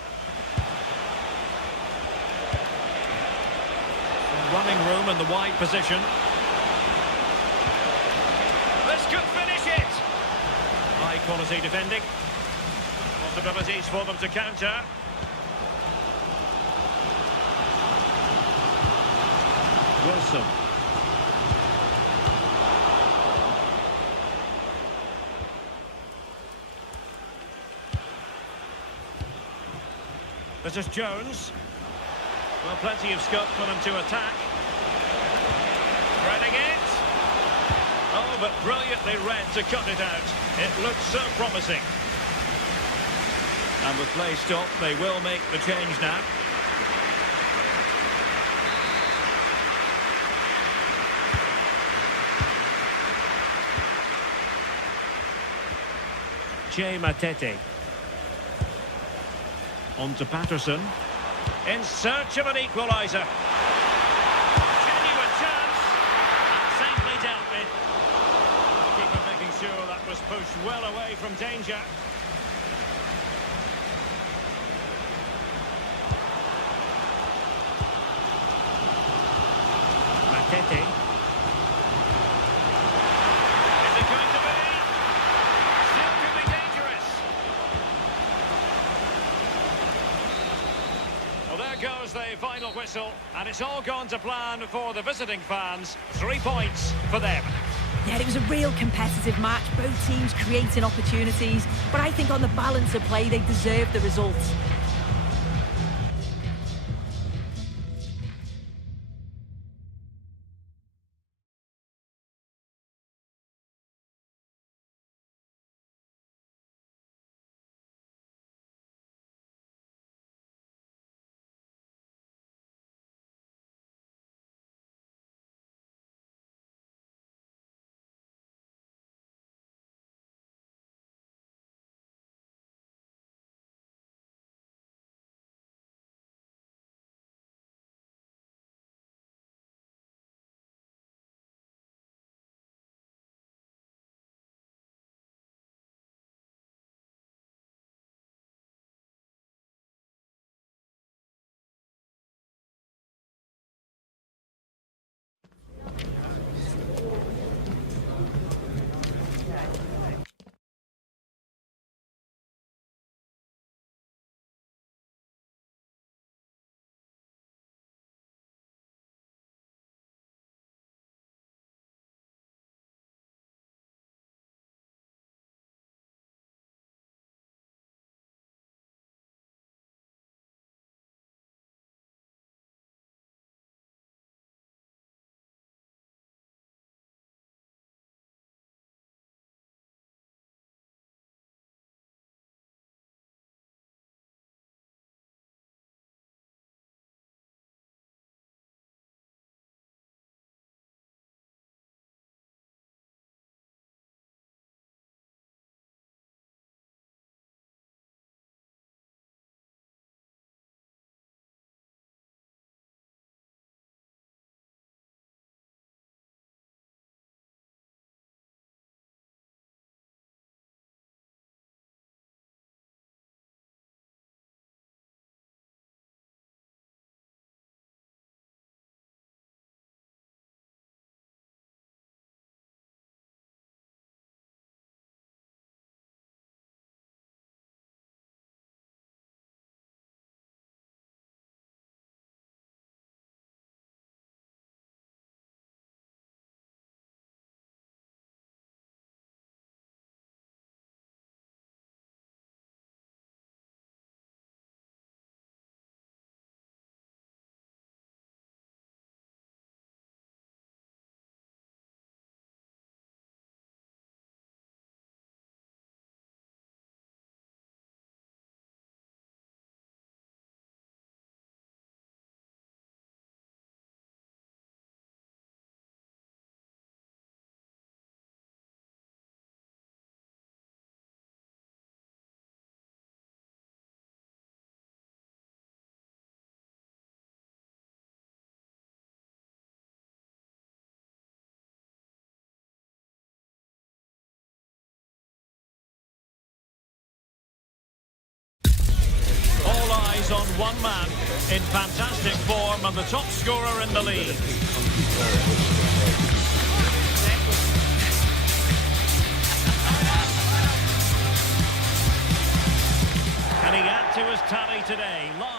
Running room in the wide position. This could finish it. High quality defending. Possibilities for them to counter. Wilson. This is Jones. Well, plenty of scope for them to attack. Threading it. Oh, but brilliantly read to cut it out. It looks so promising. And with play stopped, they will make the change now. Matete. On to Patterson. In search of an equaliser. Genuine chance. And safely dealt with. Keeper making sure that was pushed well away from danger. Matete. Is it going to be? Still could be dangerous. Well, there goes the final whistle, and it's all gone to plan for the visiting fans. 3 points for them. Yeah, it was a real competitive match. Both teams creating opportunities, but I think on the balance of play, they deserved the result. one man in fantastic form and the top scorer in the league. Can he add to his tally today? Live.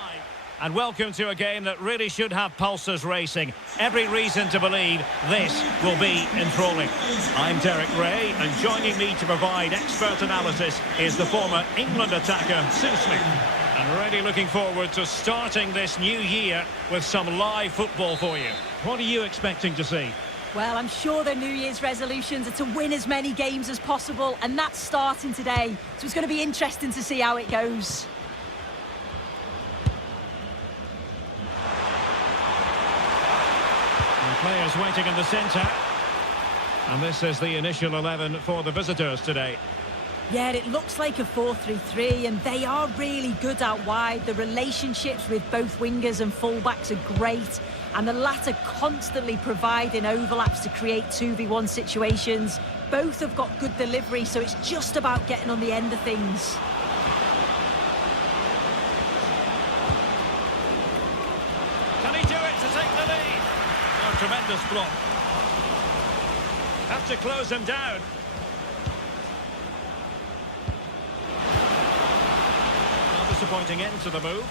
And welcome to a game that really should have pulses racing. Every reason to believe this will be enthralling. I'm Derek Ray, and joining me to provide expert analysis is the former England attacker, Musim. And really looking forward to starting this new year with some live football for you. What are you expecting to see? Well, I'm sure their New Year's resolutions are to win as many games as possible, and that's starting today. So it's going to be interesting to see how it goes. Players waiting in the centre. And this is the initial 11 for the visitors today. Yeah, it looks like a 4-3-3, and they are really good out wide. The relationships with both wingers and fullbacks are great, and the latter constantly providing overlaps to create 2v1 situations. Both have got good delivery, so it's just about getting on the end of things. Can he do it to take the lead? Tremendous block. Have to close him down. A disappointing end to the move.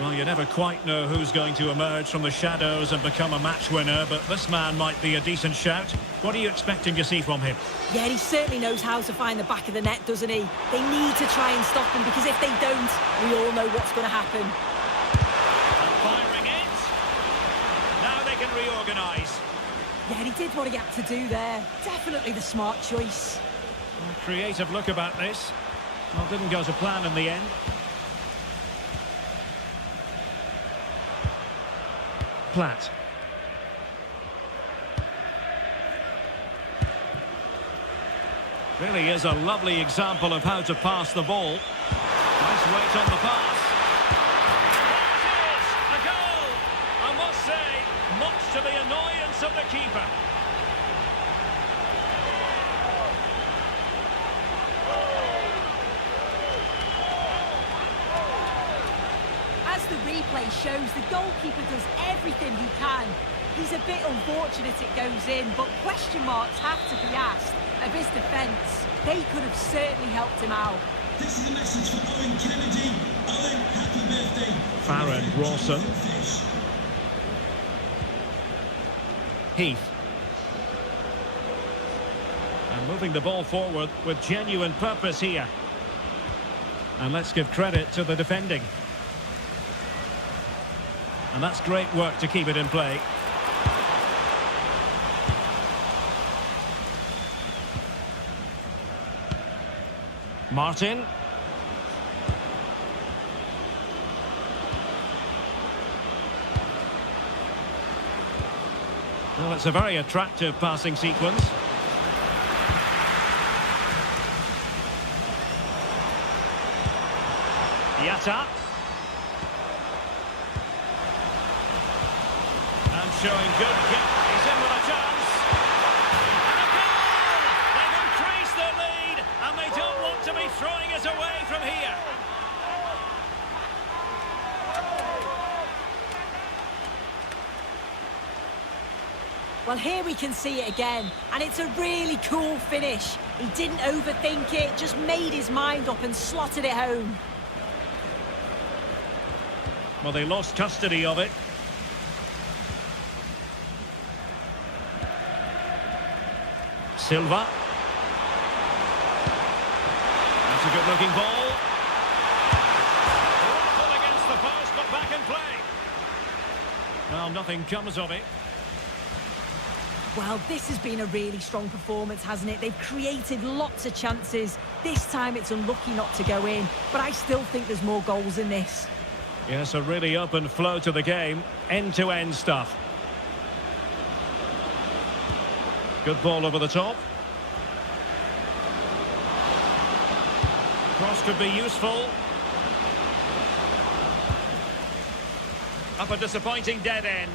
Well, you never quite know who's going to emerge from the shadows and become a match winner, but this man might be a decent shout. What are you expecting to see from him? Yeah, he certainly knows how to find the back of the net, doesn't he? They need to try and stop him, because if they don't, we all know what's going to happen. And firing it. Now they can reorganise. Yeah, he did what he had to do there. Definitely the smart choice. A creative look about this. Well, didn't go to plan in the end. Platt. Really is a lovely example of how to pass the ball. Nice weight on the pass. That is a goal! I must say, much to the annoyance of the keeper. As the replay shows, the goalkeeper does everything he can. He's a bit unfortunate it goes in, but question marks have to be asked of his defence. They could have certainly helped him out. This is a message for Owen Kennedy. Owen, happy birthday. Farron Rawson. Heath. And moving the ball forward with genuine purpose here. And let's give credit to the defending. And that's great work to keep it in play. Martin. Well, it's a very attractive passing sequence. Yatta. And showing good kick. He's in with a chance. And a goal! They've increased their lead, and they don't want to be throwing it away from here. Well, here we can see it again, and it's a really cool finish. He didn't overthink it, just made his mind up and slotted it home. Well, they lost custody of it. Silva. That's a good-looking ball. Rifled against the post, but back in play. Well, nothing comes of it. Well, this has been a really strong performance, hasn't it? They've created lots of chances. This time it's unlucky not to go in, but I still think there's more goals in this. Yes, a really open flow to the game. End-to-end stuff. Good ball over the top. Cross could be useful. Up a disappointing dead end.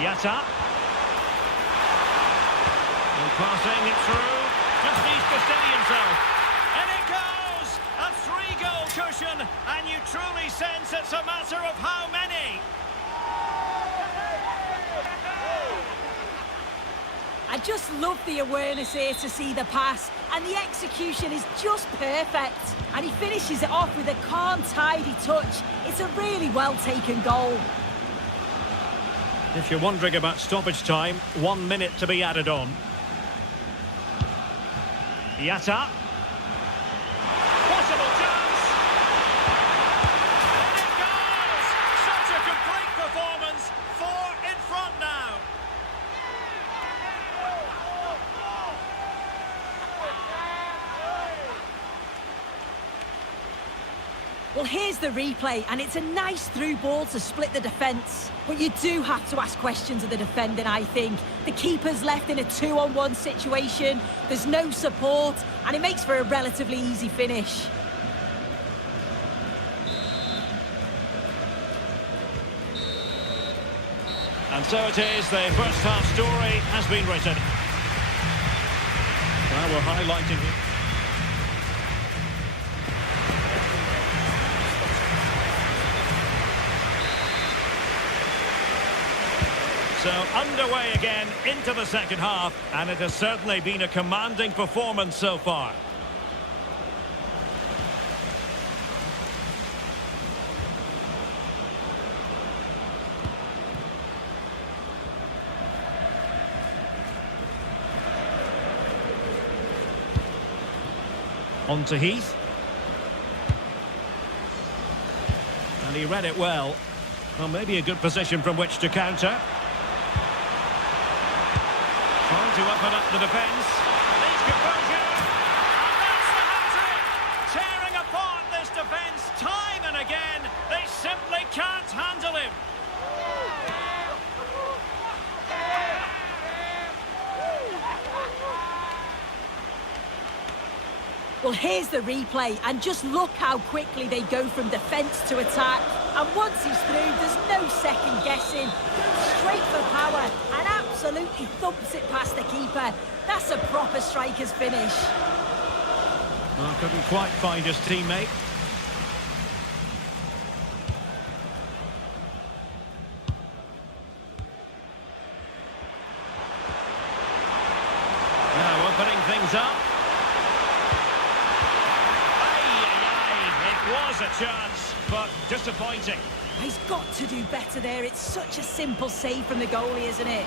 Yatta. And passing it through. Just needs to steady himself. And it goes! A 3-goal cushion, and you truly sense it's a matter of how many. I just love the awareness here to see the pass, and the execution is just perfect. And he finishes it off with a calm, tidy touch. It's a really well-taken goal. If you're wondering about stoppage time, 1 minute to be added on. Yatta. Possible chance. And it goes! Such a complete performance. 4 in front now. Well, here's the replay, and it's a nice through ball to split the defence. But you do have to ask questions of the defending, I think. The keeper's left in a 2-on-1 situation, there's no support, and it makes for a relatively easy finish. And so it is, the first half story has been written. Well, we're highlighting it. So underway again into the second half, and it has certainly been a commanding performance so far. On to Heath. And he read it well. Well, maybe a good position from which to counter. Trying to open up the defence. Needs composure. And that's the hat-trick! Tearing apart this defence time and again. They simply can't handle him. Well, here's the replay, and just look how quickly they go from defence to attack. And once he's through, there's no second guessing. Goes straight for power and absolutely thumps it past the keeper. That's a proper striker's finish. Well, couldn't quite find his teammate. Now opening things up. It was a chance, but disappointing. He's got to do better there. It's such a simple save from the goalie, isn't it?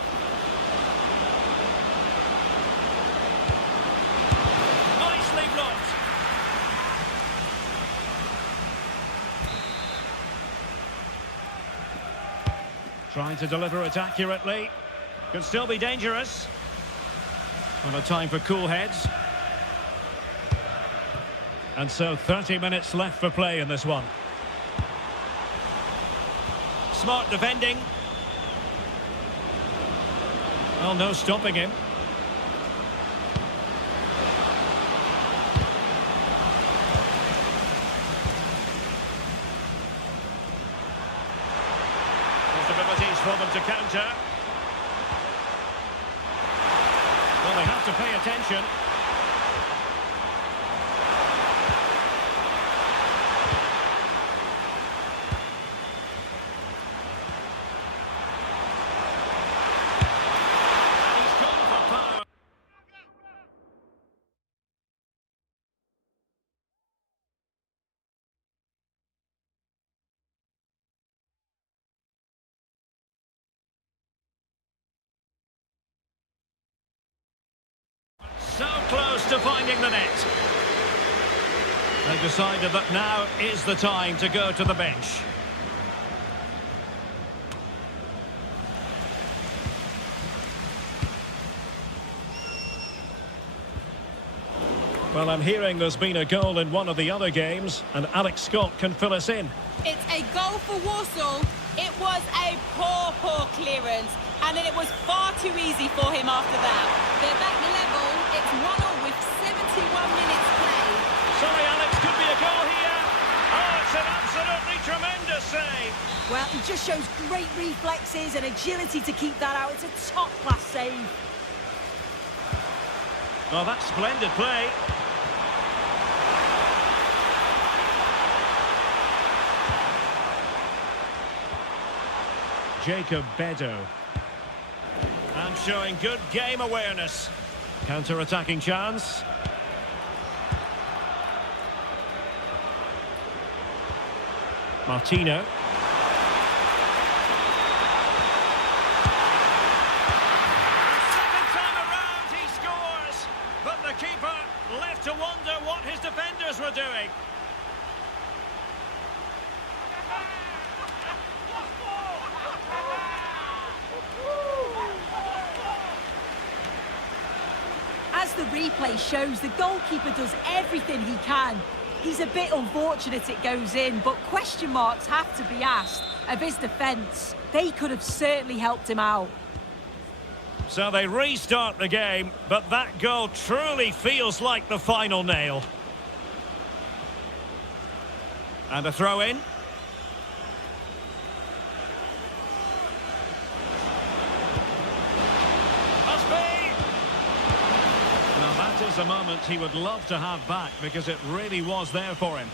Nicely blocked. Trying to deliver it accurately. Could still be dangerous. Well, a time for cool heads. And so 30 minutes left for play in this one. Smart defending. Well, no stopping him. Possibilities for them to counter. Well, they have to pay attention. So close to finding the net. They decided that now is the time to go to the bench. Well, I'm hearing there's been a goal in one of the other games, and Alex Scott can fill us in. It's a goal for Warsaw. It was a poor clearance, and then it was far too easy for him after that. They're back level. It's 1-1 with 71 minutes played. Sorry, Alex, could be a goal here. Oh, it's an absolutely tremendous save. Well, he just shows great reflexes and agility to keep that out. It's a top-class save. Well, that's splendid play. Jacob Bedo. And showing good game awareness. Counter-attacking chance. Martino. Second time around he scores. But the keeper left to wonder what his defenders were doing. As the replay shows, the goalkeeper does everything he can. He's a bit unfortunate it goes in, but question marks have to be asked of his defence. They could have certainly helped him out. So they restart the game, but that goal truly feels like the final nail. And a throw-in. Must be! Now that is a moment he would love to have back because it really was there for him.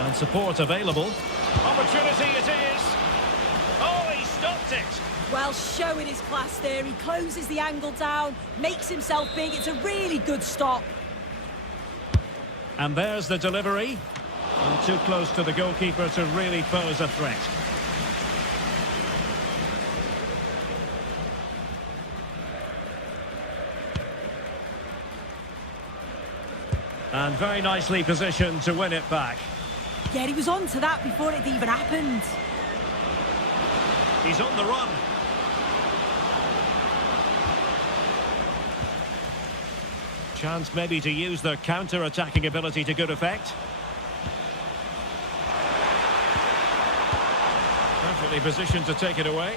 And support available. Opportunity it is. Oh, he stopped it. Well, showing his class there. He closes the angle down, makes himself big. It's a really good stop. And there's the delivery. And too close to the goalkeeper to really pose a threat. And very nicely positioned to win it back. Yeah, he was on to that before it even happened. He's on the run. Chance maybe to use their counter-attacking ability to good effect. Perfectly positioned to take it away.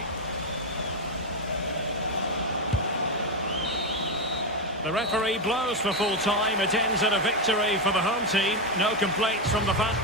The referee blows for full time. It ends in a victory for the home team. No complaints from the fans.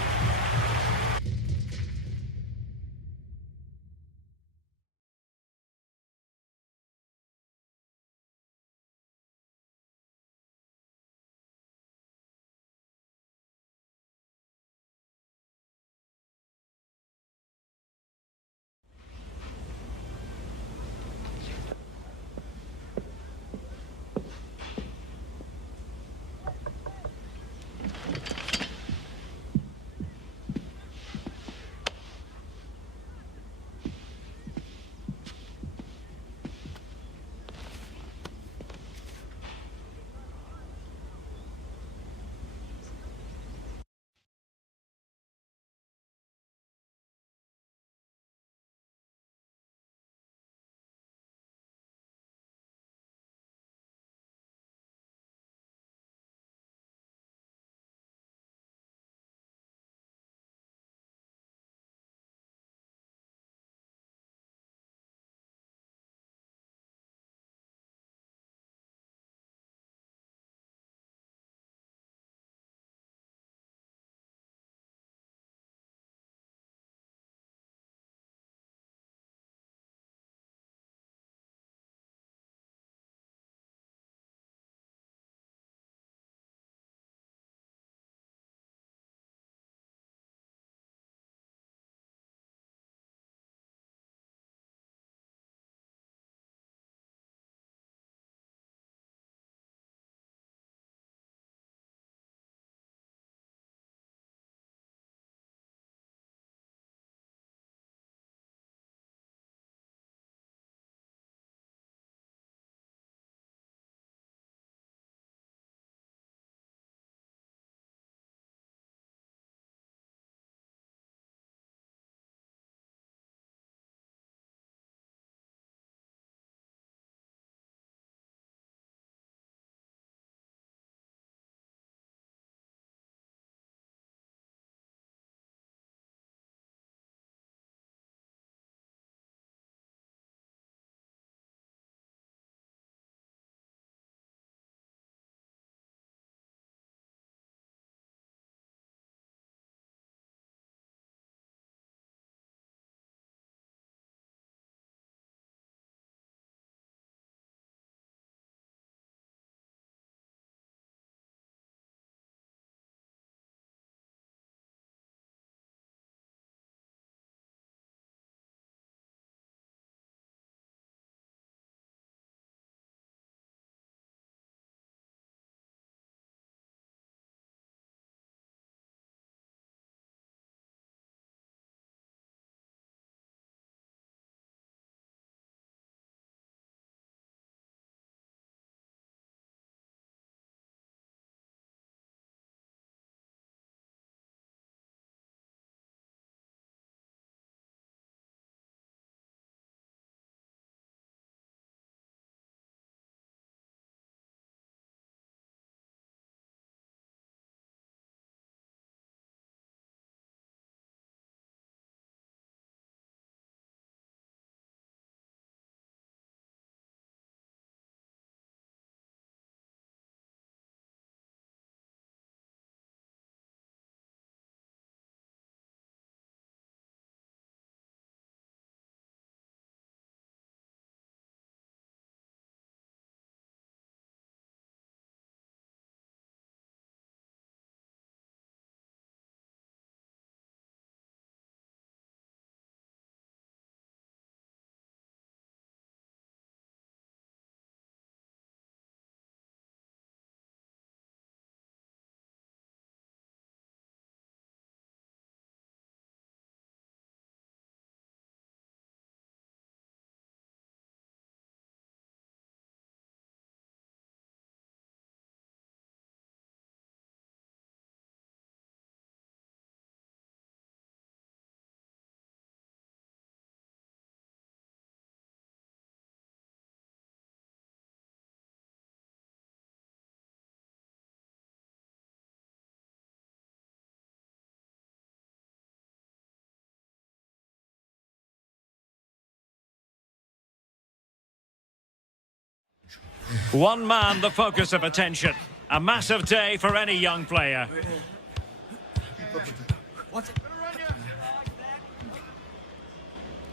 One man the focus of attention. A massive day for any young player.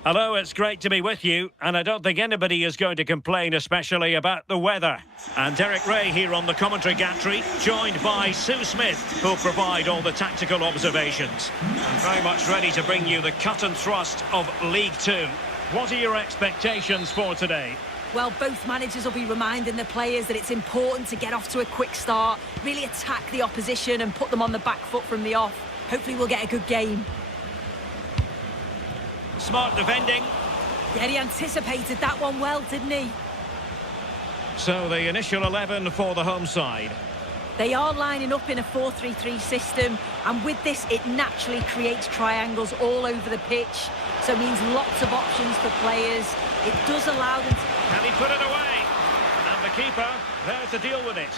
Hello, it's great to be with you, and I don't think anybody is going to complain, especially about the weather. And Derek Ray here on the commentary gantry, joined by Sue Smith, who'll provide all the tactical observations. And very much ready to bring you the cut and thrust of League Two. What are your expectations for today? Well, both managers will be reminding the players that it's important to get off to a quick start, really attack the opposition and put them on the back foot from the off. Hopefully we'll get a good game. Smart defending. Yeah, he anticipated that one well, didn't he? So the initial 11 for the home side. They are lining up in a 4-3-3 system, and with this it naturally creates triangles all over the pitch, so it means lots of options for players. It does allow them to... Can he put it away? And the keeper there to deal with it.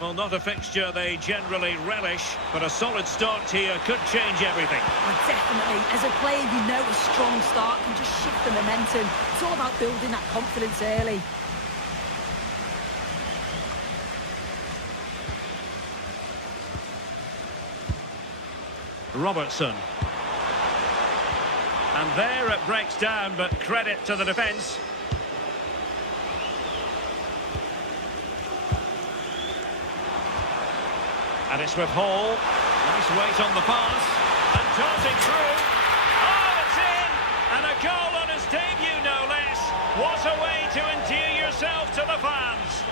Well, not a fixture they generally relish, but a solid start here could change everything. Well, definitely. As a player, you know a strong start can just shift the momentum. It's all about building that confidence early. Robertson. And there it breaks down, but credit to the defence. And it's with Hall. Nice weight on the pass. And darting through. Oh, it's in! And a goal on his debut, no less. What a way to endear yourself to the fans.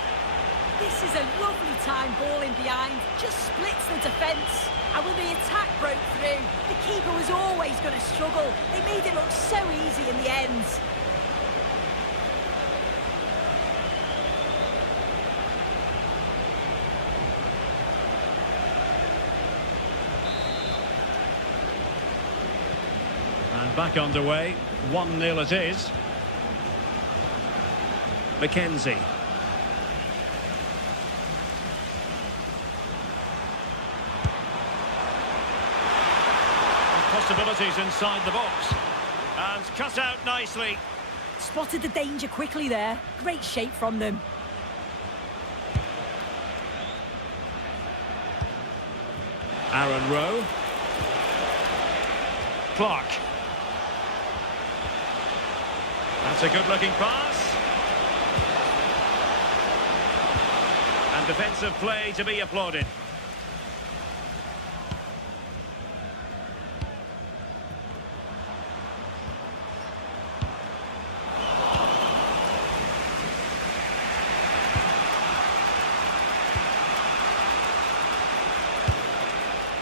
This is a lovely time ball in behind. Just splits the defence. And when the attack broke through, the keeper was always going to struggle. They made it look so easy in the end. And back underway. 1-0 it is. McKenzie. Possibilities inside the box. And cut out nicely. Spotted the danger quickly there. Great shape from them. Aaron Rowe. Clark. That's a good-looking pass. And defensive play to be applauded.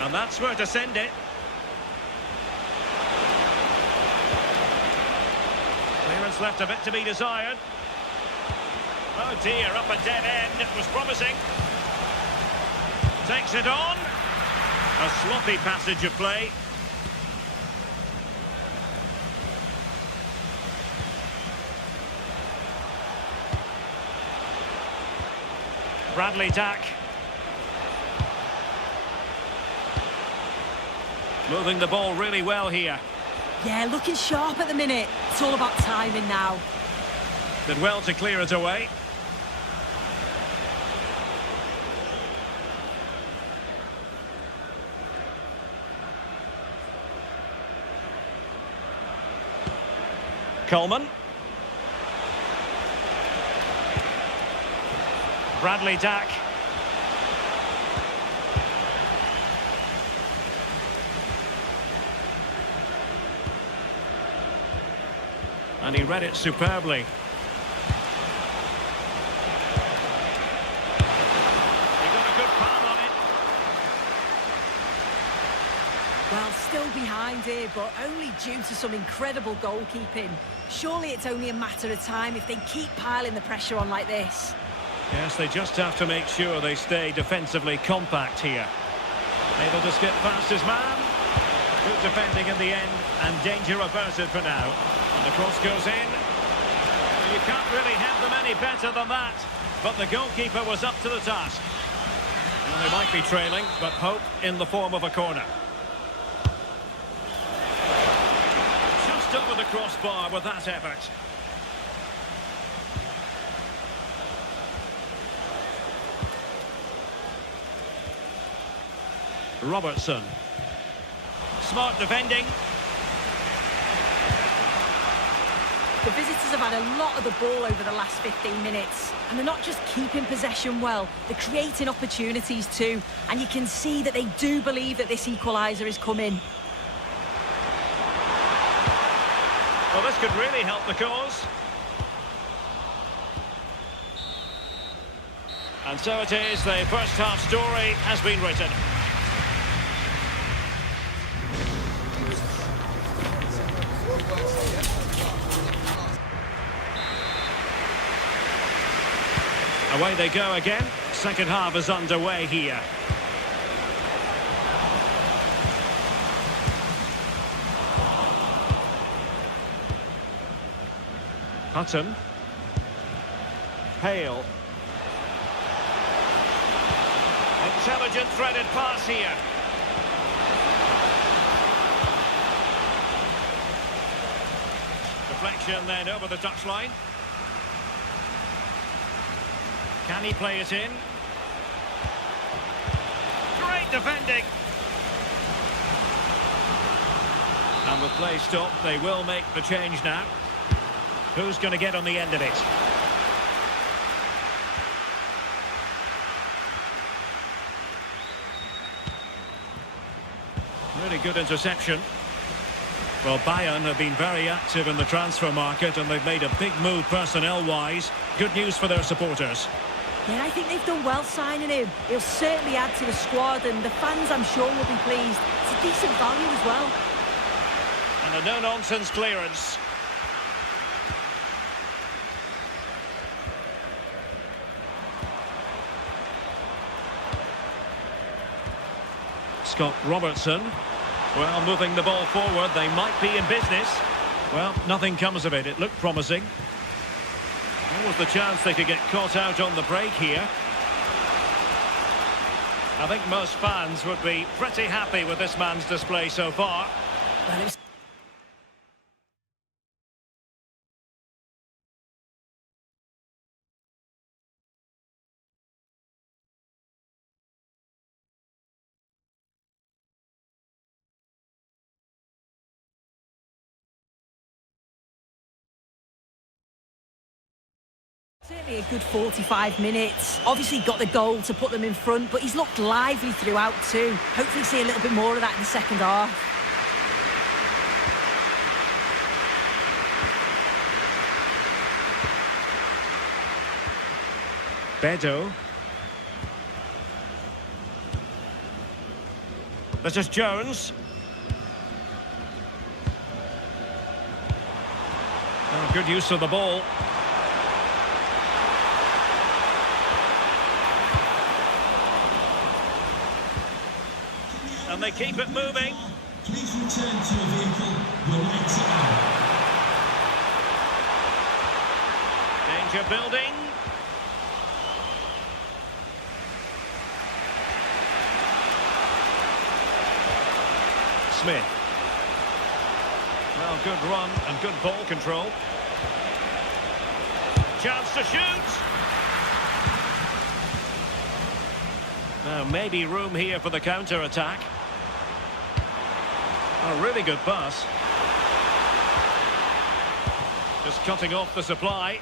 And that's where to send it. Clearance left a bit to be desired. Oh dear, up a dead end. It was promising. Takes it on. A sloppy passage of play. Bradley Dack. Moving the ball really well here. Yeah, looking sharp at the minute. It's all about timing now. Did well to clear it away. Coleman. Bradley Dack. And he read it superbly. He got a good palm on it. Well, still behind here, but only due to some incredible goalkeeping. Surely it's only a matter of time if they keep piling the pressure on like this. Yes, they just have to make sure they stay defensively compact here. Able to skip past his man. Good defending in the end, and danger averted for now. And the cross goes in. You can't really have them any better than that. But the goalkeeper was up to the task. Well, they might be trailing, but hope in the form of a corner. Just Just over the crossbar with that effort. Robertson. Smart defending. The visitors have had a lot of the ball over the last 15 minutes, and they're not just keeping possession well, they're creating opportunities too, and you can see that they do believe that this equaliser is coming. Well, this could really help the cause. And so it is, the first half story has been written. Away they go again. Second half is underway here. Hutton. Hale. Intelligent threaded pass here. Deflection then over the touchline. Can he play it in? Great defending. And with play stopped, they will make the change now. Who's going to get on the end of it? Really good interception. Well, Bayern have been very active in the transfer market and they've made a big move personnel-wise. Good news for their supporters. Yeah, I think they've done well signing him. He'll certainly add to the squad, and the fans, I'm sure, will be pleased. It's a decent value as well. And a no-nonsense clearance. Scott Robertson. Well, moving the ball forward, they might be in business. Well, nothing comes of it. It looked promising. What was the chance they could get caught out on the break here? I think most fans would be pretty happy with this man's display so far. Well, it was certainly a good 45 minutes. Obviously got the goal to put them in front, but he's looked lively throughout too. Hopefully see a little bit more of that in the second half. Beto. This is Jones. Oh, good use of the ball. And they keep it moving. Please return to your vehicle. Your lights are out. Danger building. Smith. Well, good run and good ball control. Chance to shoot. Now, maybe room here for the counter-attack. A really good pass. Just cutting off the supply.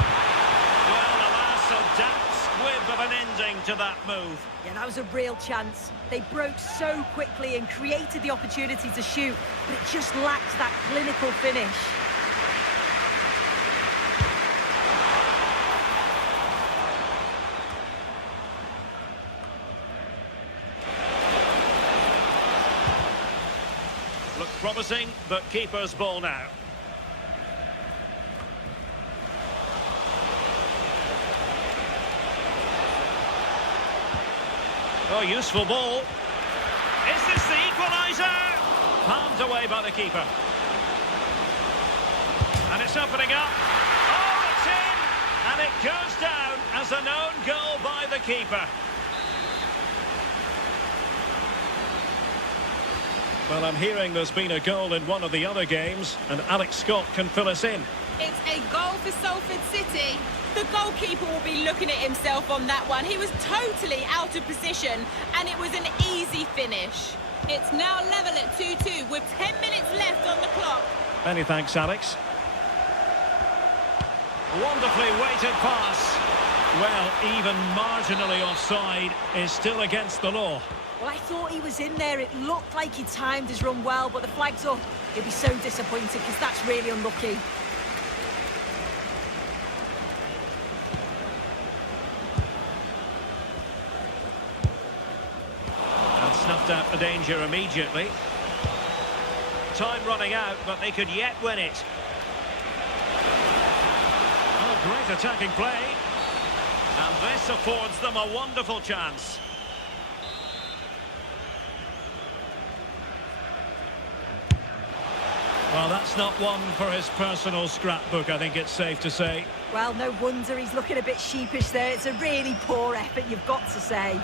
Well, alas, a damp squib of an ending to that move. Yeah, that was a real chance. They broke so quickly and created the opportunity to shoot, but it just lacked that clinical finish. Looked promising, but keeper's ball now. Oh, useful ball. Is this the equaliser? Palmed away by the keeper. And it's opening up. Oh, it's in! And it goes down as an own goal by the keeper. Well, I'm hearing there's been a goal in one of the other games, and Alex Scott can fill us in. It's a goal for Salford City. The goalkeeper will be looking at himself on that one. He was totally out of position, and it was an easy finish. It's now level at 2-2 with 10 minutes left on the clock. Many thanks, Alex. Wonderfully weighted pass. Well, even marginally offside is still against the law. Well, I thought he was in there. It looked like he timed his run well, but the flag's up. He'll be so disappointed because that's really unlucky. And snuffed out the danger immediately. Time running out, but they could yet win it. Oh, great attacking play. And this affords them a wonderful chance. Well, that's not one for his personal scrapbook, I think it's safe to say. Well, no wonder he's looking a bit sheepish there. It's a really poor effort, you've got to say.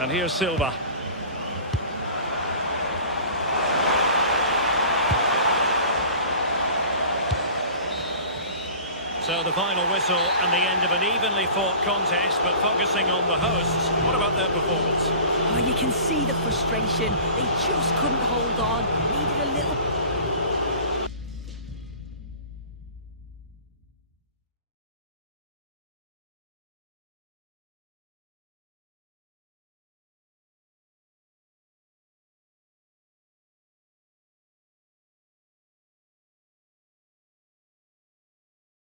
And here's Silva. So the final whistle and the end of an evenly fought contest, but focusing on the hosts, what about their performance? Oh, you can see the frustration. They just couldn't hold on. Needed a little